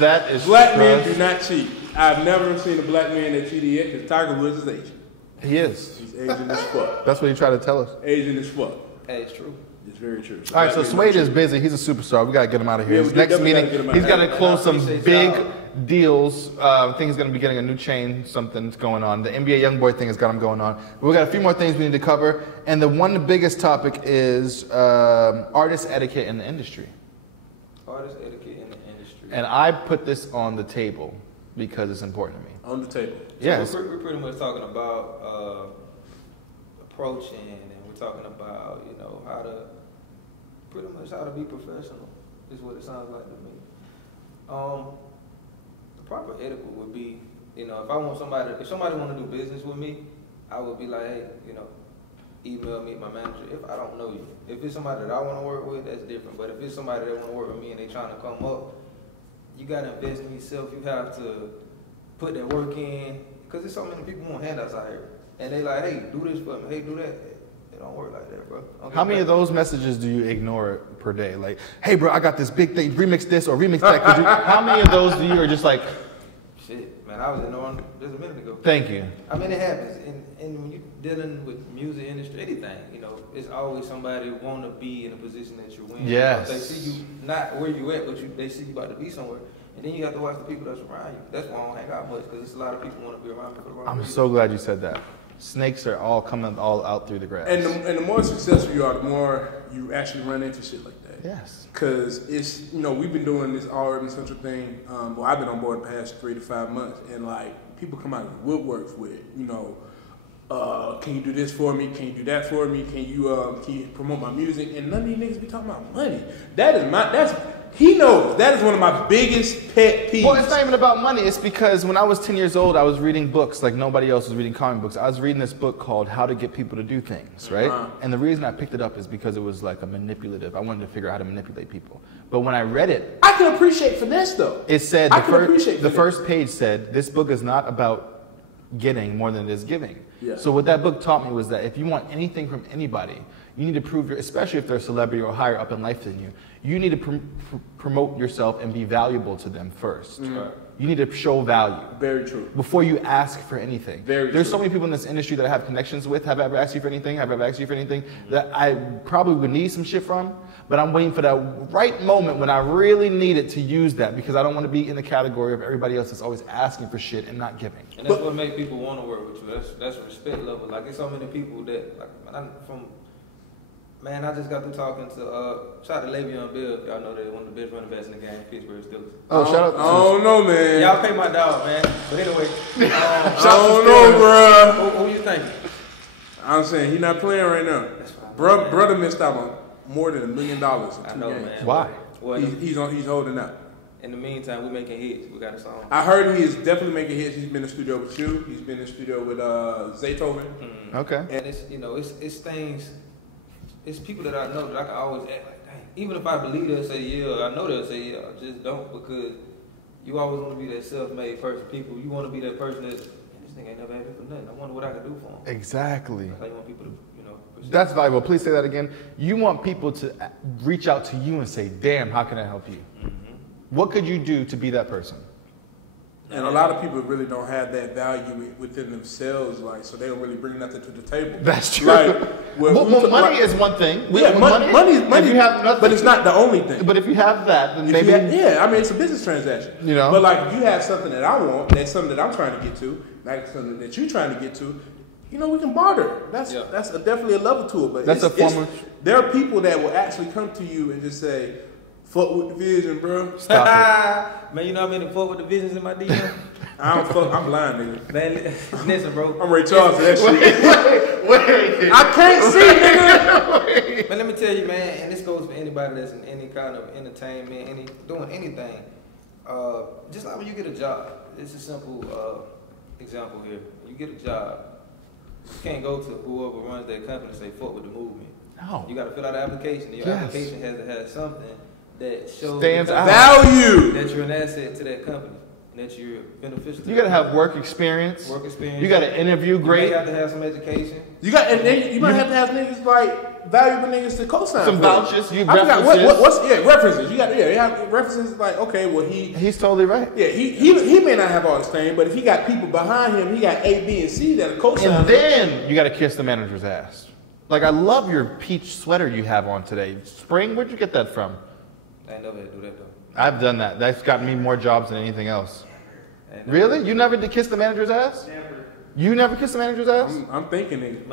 That is Black trust. men do not cheat. I've never seen a black man that cheated yet because Tiger Woods is Asian. He is. He's Asian as fuck. That's what he tried to tell us. Asian as fuck. Hey, it's true. It's very true. All right, so Suede is busy. He's a superstar. We got to get him out of here. Yeah, His we next definitely meeting, gotta get him out. he's got to close I some appreciate big y'all. deals. I think he's going to be getting a new chain. Something's going on. The NBA YoungBoy thing has got him going on. But we got a few more things we need to cover. And the biggest topic is artist etiquette in the industry. Artist etiquette in the industry. And I put this on the table because it's important to me. On the table. Yes. We're pretty much talking about approaching, and we're talking about, you know, how to be professional is what it sounds like to me. The proper etiquette would be, you know, if somebody want to do business with me, I would be like, hey, you know, email me, my manager, if I don't know you. If it's somebody that I want to work with, that's different. But if it's somebody that want to work with me and they trying to come up, you gotta invest in yourself. You have to put that work in, because there's so many people who want handouts out here, and they like, hey, do this for me, hey, do that. It don't work like that, bro. How many of those messages do you ignore per day? Like, hey, bro, I got this big thing. Remix this or remix that. How many of those do you are just like? Shit, man, I was ignoring just a minute ago. Thank you. I mean, it happens, and when you're dealing with music industry, anything, you know, it's always somebody want to be in a position that you're in. Yes. They see you not where you at, but they see you about to be somewhere. And then you have to watch the people that's around you. That's why I don't hang out much, because there's a lot of people want to be around me for the wrong I'm reason. so glad you said that. Snakes are all coming all out through the grass. And the more successful you are, the more you actually run into shit like that. Yes. Because it's, you know, we've been doing this all urban central thing. Well, I've been on board the past 3 to 5 months, and like people come out of the woodworks with, you know, can you do this for me? Can you do that for me? Can you promote my music? And none of these niggas be talking about money. He knows that is one of my biggest pet peeves. Well, it's not even about money. It's because when I was 10 years old, I was reading books like nobody else was reading comic books. I was reading this book called How to Get People to Do Things, right? And the reason I picked it up is because it was like a manipulative. I wanted to figure out how to manipulate people. But when I read it, I can appreciate finesse though. it said the first page said this book is not about getting more than it is giving. Yeah. So what that book taught me was that if you want anything from anybody, you need to prove especially if they're a celebrity or higher up in life than you, you need to promote yourself and be valuable to them first. Mm. You need to show value. Very true. Before you ask for anything. There's so many people in this industry that I have connections with. Have I ever asked you for anything? Have I ever asked you for anything that I probably would need some shit from? But I'm waiting for that right moment when I really need it to use that, because I don't want to be in the category of everybody else that's always asking for shit and not giving. And that's what makes people want to work with you. That's a respect level. Like, there's so many people that, like, Man, I just got through talking to, shout out to Le'Veon Bell. Y'all know that one of the best running backs in the game, Pittsburgh Steelers. Oh, shout out to I don't know, man. Y'all pay my dog, man. But anyway. I don't know, bruh. Who you thinking? I'm saying he's not playing right now. Brother missed out on more than $1 million in 2 I know, games. man. Why? Well, He's holding out. in the meantime, we're making hits. We got a song. I heard he is definitely making hits. He's been in the studio with you. He's been in the studio with Zaytoven. Okay. And it's, you know, it's things, it's people that I know that I can always act like, dang. Even if I believe they'll say yeah, I know they'll say yeah. I just don't, because you always want to be that self-made person. People, you want to be that person that, this nigga ain't never had me for nothing. I wonder what I could do for him. Exactly. That's how you want people to, you know. Perceive. That's valuable. Please say that again. You want people to reach out to you and say, damn, how can I help you? What could you do to be that person? And a lot of people really don't have that value within themselves, like, so they don't really bring nothing to the table. That's true. Like, well, money is one thing. Money, if you have nothing, but it's not the only thing. But if you have that, then maybe. I mean, it's a business transaction. You know. But like, if you have something that I want, that's something that I'm trying to get to, like something that you're trying to get to, you know, we can barter. That's definitely a level to it. But that's a form of. There are people that will actually come to you and just say, "Fuck with the vision, bro." Stop it. Man, you know how many fuck with the visions in my DM? I don't fuck. I'm blind, nigga. Man, listen, bro. I'm Ray Charles for that shit. Wait. I can't see, nigga. But let me tell you, man, and this goes for anybody that's in any kind of entertainment, doing anything. Just like when you get a job, it's a simple example here. When you get a job, you can't go to whoever runs that company and say fuck with the movement. No. You got to fill out an application. Your application has to have something that shows Stands out. Value. that you're an asset to that company. That you're beneficial to. You got to have work experience. You got to interview great. You have to have some education. You might have to have niggas like valuable niggas to co-sign. Some for vouchers. You references. References. You have references like, okay, well he's totally right. Yeah, he may not have all the fame, but if he got people behind him, he got A, B, and C that are co-sign. And then you got to kiss the manager's ass. Like, I love your peach sweater you have on today. Spring, where'd you get that from? I ain't never had to do that though. I've done that. That's gotten me more jobs than anything else. Really? You never did kiss the manager's ass? Never. You never kissed the manager's ass? I'm thinking, nigga.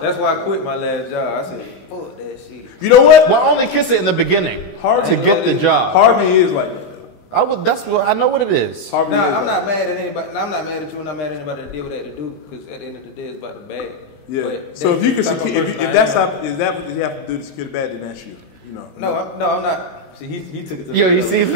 That's why I quit my last job. I said, fuck that shit. You know what? Well, only kiss it in the beginning. To get the job. Harvey is like that. That's what I know what it is. Harvey Nah, is I'm like not mad at anybody. I'm not mad at you, and I'm mad at anybody that did what they had to do. Because at the end of the day, it's about the bag. Yeah. But So if you can secure, if that's what you have to do to secure the bag, then that's you. You know. No, I'm not. See, he took it to Yo, you see? No.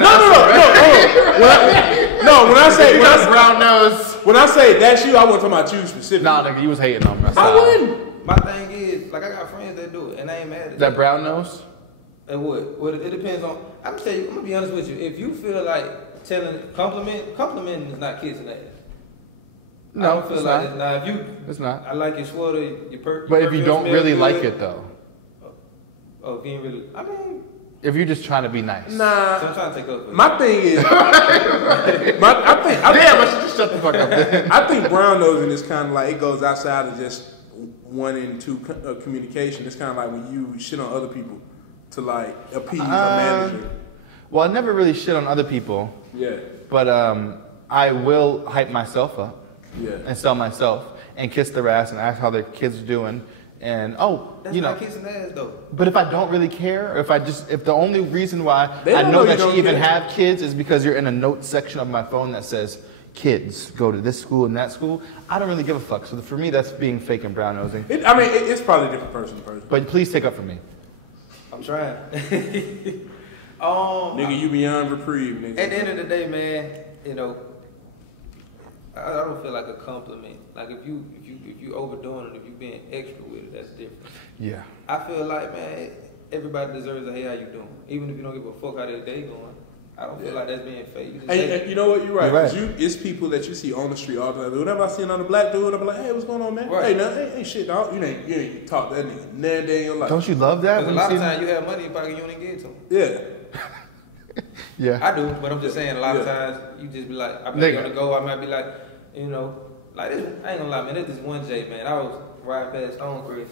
When I say brown nose. When I say that's you, I wasn't talking about you specifically. Nah, nigga, you was hating on me. I wouldn't. My thing is, like, I got friends that do it, and I ain't mad at That brown nose? It would. Well, it depends on. I'm gonna be honest with you. If you feel like complimenting is not kissing ass. No, I don't feel like it's not. If you, it's not. I like your sweater, But if you don't really like it though. Oh, if you ain't really. I mean. If you're just trying to be nice. Nah. So I'm trying to take up for my thing is. I should just shut the fuck up. I think brown nosing is kind of like it goes outside of just one and two communication. It's kind of like when you shit on other people to like appease a manager. Well, I never really shit on other people. Yeah. But I will hype myself up. Yeah. And sell myself and kiss their ass and ask how their kids are doing. And that's not kissing ass though. But if I don't really care, or if the only reason why I know that you even have kids is because you're in a notes section of my phone that says kids go to this school and that school, I don't really give a fuck. So for me, that's being fake and brown nosing. It's probably different person to person. But please take up for me. I'm trying. Nigga, you beyond reprieve, nigga. At the end of the day, man, I don't feel like a compliment. Like if you overdoing it, if you being extra with it, that's different. Yeah. I feel like, man, everybody deserves a hey, how you doing? Even if you don't give a fuck how their day going. I don't feel like that's being fake. And you know what? You're right. It's people that you see on the street all the time. Whenever I see another black dude, I'm like, hey, what's going on, man? Right. Hey, ain't shit, dog. You ain't talk to that nigga none day in your life. Don't you love that? Because a lot of times you have money in your pocket, you ain't get to them. Yeah. Yeah. I do, but I'm just saying a lot of times you just be like, I might be on the go, I might be like, like this, I ain't gonna lie, man, there's this one J, man, I was riding past Stonecrest,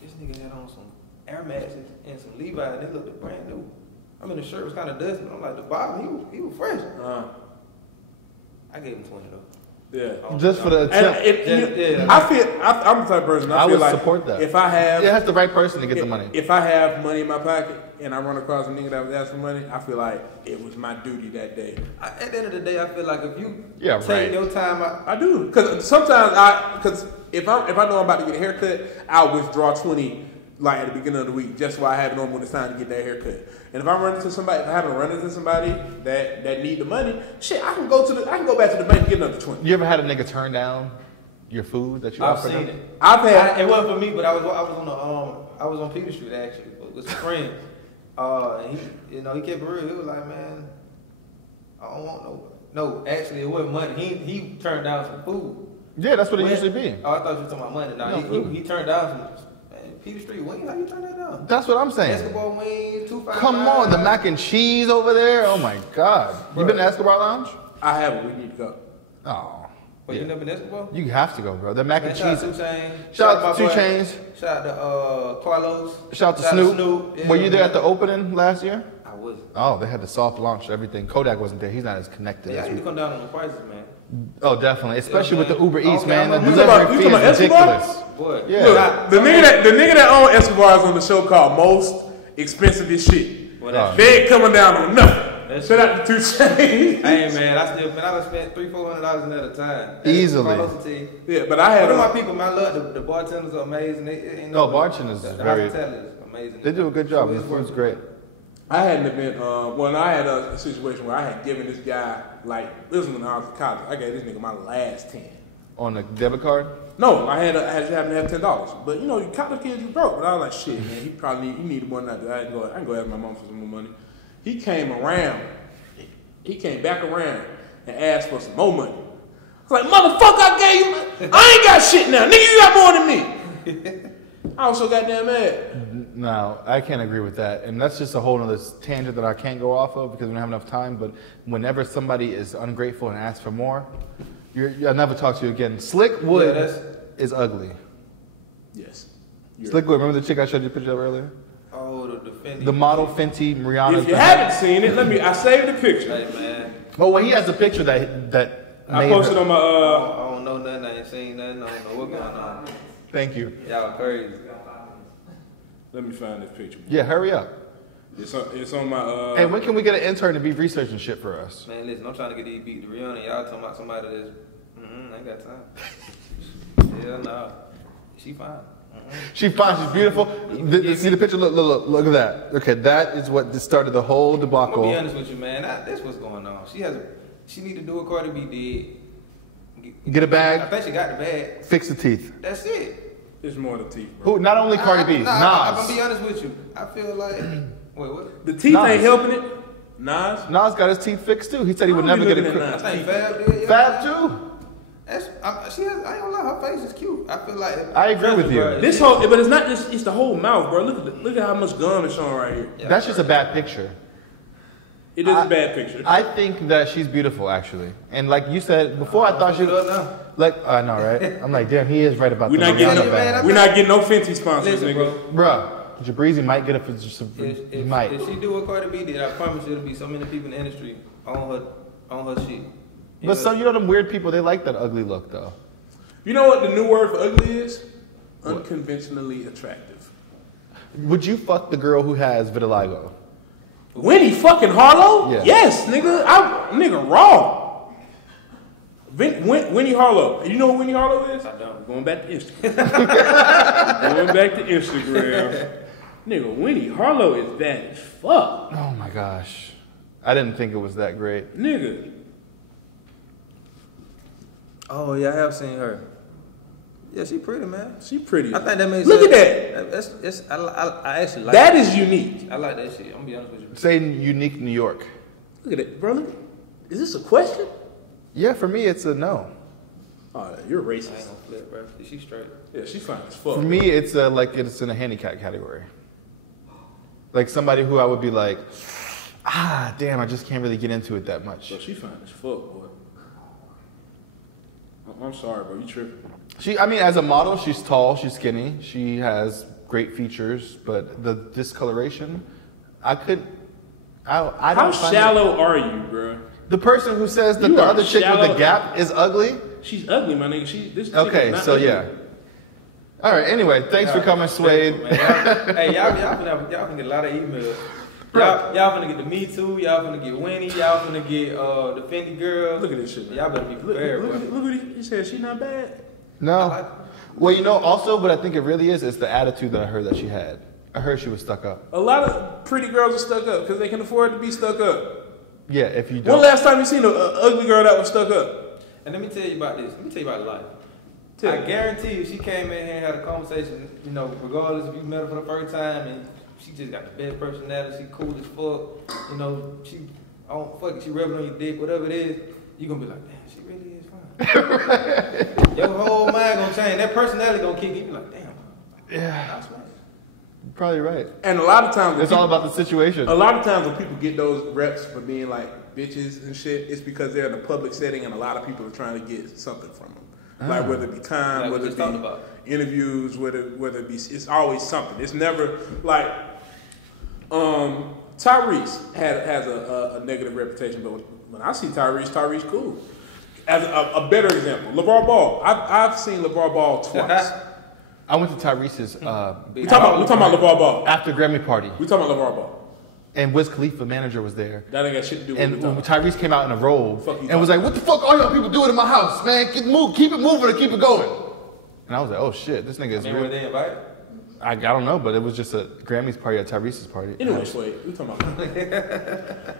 this nigga had on some Air Maxes and some Levi's, and they looked brand new. I mean, the shirt was kind of dusty, but I'm like, the bottom, he was fresh. I gave him 20 though. Yeah. Just for the attempt. I'm the type of person, I feel would support that. If I have... Yeah, that's the right person to get the money. If I have money in my pocket and I run across a nigga that was asking for money, I feel like it was my duty that day. At the end of the day, I feel like if you take your time... I do. Because sometimes if I know I'm about to get a haircut, I'll withdraw 20 like at the beginning of the week just so I have it on when it's time to get that haircut. And if I haven't run into somebody that need the money, shit, I can go back to the bank and get another 20. You ever had a nigga turn down your food that you offered him? I've seen it. It wasn't for me, but I was on Peter Street actually with some friends. And he kept it real. He was like, man, I don't want no. Actually, it wasn't money. He turned down some food. Yeah, that's what it usually be. Oh, I thought you were talking about money. No, he turned down some. Peter Street wings, how you turn that down? That's what I'm saying. Escobar wings, 255. Come on, the mac and cheese over there. Oh my God. You been to Escobar Lounge? I haven't. We need to go. Oh. But you never been to Escobar? You have to go, bro. The mac and cheese. Shout out to 2 Chainz. Shout out to Carlos. Shout out to Snoop. Yeah, were you there at the opening last year? I wasn't. Oh, they had the soft launch, everything. Kodaq wasn't there. He's not as connected Yeah, as I need to come down on the prices, man. Oh, definitely. Especially with the Uber Eats, Okay, man. The you delivery fee is ridiculous. Boy. Yeah. Look, the nigga that owned Escobar is on the show called Most Expensive as Shit. They ain't coming down on nothing. Shout out to 2 Chainz. Hey man, I done spent $300-$400 in that at a time. Easily. Yeah, but I had one of my people, man, I love the bartenders are amazing. Bartenders is very amazing. They do a good job. The food's great. I had an event, I had a situation where I had given this guy, like, this was when I was in college, I gave this nigga my last 10. On a debit card? No, I just happened to have $10. But, you college kids, you broke. But I was like, shit, man, he needed more than I do. I can go ask my mom for some more money. He came back around and asked for some more money. I was like, motherfucker, I gave you, I ain't got shit now. Nigga, you got more than me. I was so goddamn mad. No, I can't agree with that. And that's just a whole other tangent that I can't go off of because we don't have enough time. But whenever somebody is ungrateful and asks for more, I'll never talk to you again. Slick Wood is ugly. Yes. Slick Wood, remember the chick I showed you a picture of earlier? Oh, the Fenty. The model Fenty, Rihanna. If you haven't seen it, I saved the picture. Hey, man. Oh, well, he has a picture that I posted on my... I don't know nothing. I ain't seen nothing. I don't know what's going on. Thank you. Y'all crazy. Let me find this picture. Yeah, hurry up. It's on my... Hey, when can we get an intern to be researching shit for us? Man, listen, I'm trying to get these beat to Rihanna. Y'all talking about somebody that's... I ain't got time. Hell no. She fine. She fine. She's beautiful. See the picture? Look at that. Okay, that is what started the whole debacle. I'm gonna be honest with you, man. That's what's going on. She need to do what Cardi B did. Get a bag. I think she got the bag. Fix the teeth. That's it. It's more the teeth, bro. Who? Not only Cardi B. Nas. I'm gonna be honest with you. I feel like Wait, what? The teeth Nas. ain't helping it. Nas got his teeth fixed too. He said he would never get a I think Fab did. Fab too. I ain't gonna lie, her face is cute. I feel like I agree with you. This whole, but it's not just. It's the whole mouth, bro. Look at how much gum is showing right here. Yeah, That's just a bad picture. It is a bad picture. I think that she's beautiful, actually. And like you said before, I thought she was like, I know, right? I'm like, damn, he is right about We're that. not getting no Fenty sponsors, Listen, nigga. Bruh, Jabrizi might get he might. If she do what Cardi B did, I promise you, it'll be so many people in the industry on her shit. But some, you know, them weird people, they like that ugly look, though. You know what the new word for ugly is? Unconventionally attractive. Would you fuck the girl who has vitiligo? Winnie fucking Harlow? Yeah. Yes, nigga. Nigga raw. Winnie Harlow. You know who Winnie Harlow is? I don't. Going back to Instagram. Nigga, Winnie Harlow is bad as fuck. Oh my gosh. I didn't think it was that great. Nigga. Oh yeah, I have seen her. Yeah, she pretty, man. She pretty. I think that makes Look sense. at that. I actually like That is unique. I like that shit. I'm gonna be honest with you. Say unique New York. Look at it, bro. Look. Is this a question? Yeah, for me, it's a no. Oh, you're I ain't racist. gonna flip, bro. Is she straight? Yeah, she's fine as fuck. For me, it's it's in a handicap category. Like somebody who I would be like, damn, I just can't really get into it that much. Bro, she fine as fuck, boy. I'm sorry, bro. You tripping. As a model, she's tall, she's skinny, she has great features, but the discoloration, I don't How find shallow are you, bro? The person who says that You the are other chick with shallow. the gap is ugly? She's ugly, my nigga. This chick Okay, is not so ugly. yeah. All right, anyway, thanks for coming, Suede. Hey, y'all can get a lot of emails. Y'all finna get the Me Too, y'all finna get Winnie, y'all finna get the Fendi girl. Look at this shit, man. Y'all better be prepared, bro. Look what he said. She not bad. No. Well, also, what I think it really is the attitude that I heard that she had. I heard she was stuck up. A lot of pretty girls are stuck up because they can afford to be stuck up. Yeah, if you don't. When last time you seen an ugly girl that was stuck up? And let me tell you about this. Let me tell you about life. Tell I me. guarantee you, she came in here and had a conversation, regardless if you met her for the first time, and she just got the best personality, she cool as fuck, she rubbing on your dick, whatever it is, you gonna be like, damn, she really is fine. Your whole mind gonna change. That personality gonna kick in. You be like, damn. Yeah. You're probably right. And a lot of times, It's all about the situation. A lot of times when people get those reps for being like bitches and shit, it's because they're in a public setting and a lot of people are trying to get something from them. Like whether it be time, Like whether we it just be talked about. interviews, whether it be, it's always something. It's never like Tyrese has a negative reputation, but when I see Tyrese cool. As a better example, LeVar Ball. I've seen LeVar Ball twice. I went to Tyrese's we talking about LeVar Ball. after Grammy party, We talking about LeVar Ball. and Wiz Khalifa manager was there. That ain't got shit to do with And what we when talking Tyrese came out in a robe Fuck you and was like, "What the fuck all y'all people doing in my house, man? Keep it moving, and keep it going." And I was like, "Oh shit, this nigga is Remember real." they invited? I don't know, but it was just a Grammys party at Tyrese's party. Anyway, Suede, we talking about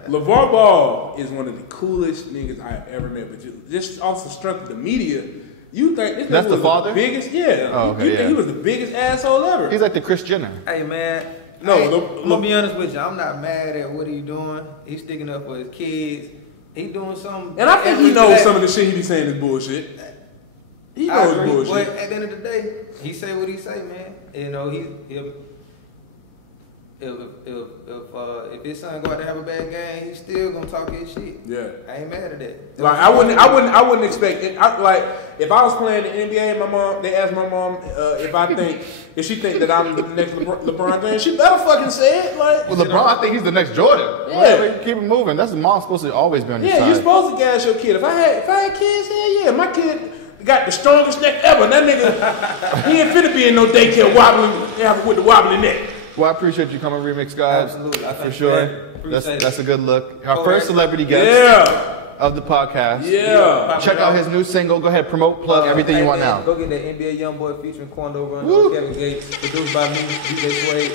LeVar Ball is one of the coolest niggas I have ever met. But just off the strength of the media, you think this That's nigga the was father? biggest? Yeah. Oh, okay, you think yeah. he was the biggest asshole ever? He's like the Kris Jenner. Hey, man. No, hey, look- I'm gonna be honest with you. I'm not mad at what he's doing. He's sticking up for his kids. He doing something. And I think he knows some of the shit he be saying is bullshit. He I knows agree, bullshit. but at the end of the day, he say what he say, man. If his son go out to have a bad game, he's still gonna talk his shit. Yeah. I ain't mad at that. Like I wouldn't expect it. Like if I was playing the NBA, and they asked my mom if she think that I'm the next LeBron James, she better fucking say it. Like, Well, LeBron, I think he's the next Jordan. Yeah. Whatever, keep it moving. That's the mom's supposed to always be on your yeah, side. you're supposed to gas your kid. If I had kids, hell yeah, my kid got the strongest neck ever. That nigga, he ain't finna be in no daycare with the wobbly neck. Well, I appreciate you coming, Remix guys. Absolutely. I For think sure. appreciate That's it. a good look. Our Kodaq. first celebrity guest Yeah, of the podcast. yeah. Check out his new single. Go ahead, promote, plug everything you want now. Go get that NBA YoungBoy featuring Quando Run, Woo. Kevin Gates, produced by me, DJ Suede,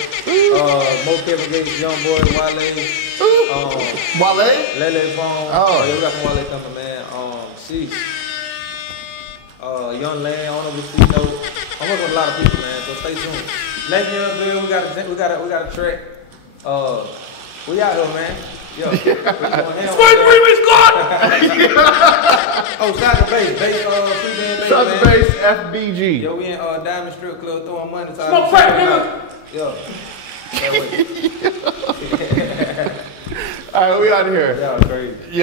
Mo Kevin Gates, YoungBoy, Wale? Lele Bone. Oh. Yeah, we got some Wale coming, man. Sheesh. Young Land, I don't know what you know. I'm working with a lot of people, man. So stay tuned. Let me know, we got a track. We out here, man. Yo, we going ham. Sweet Remix God! Oh, shout out to Bass. Free band Bass, South man. Base FBG. Yo, we in Diamond Strip Club throwing money. Smoke crack, nigga! Yo. All right, we out of here. Y'all crazy.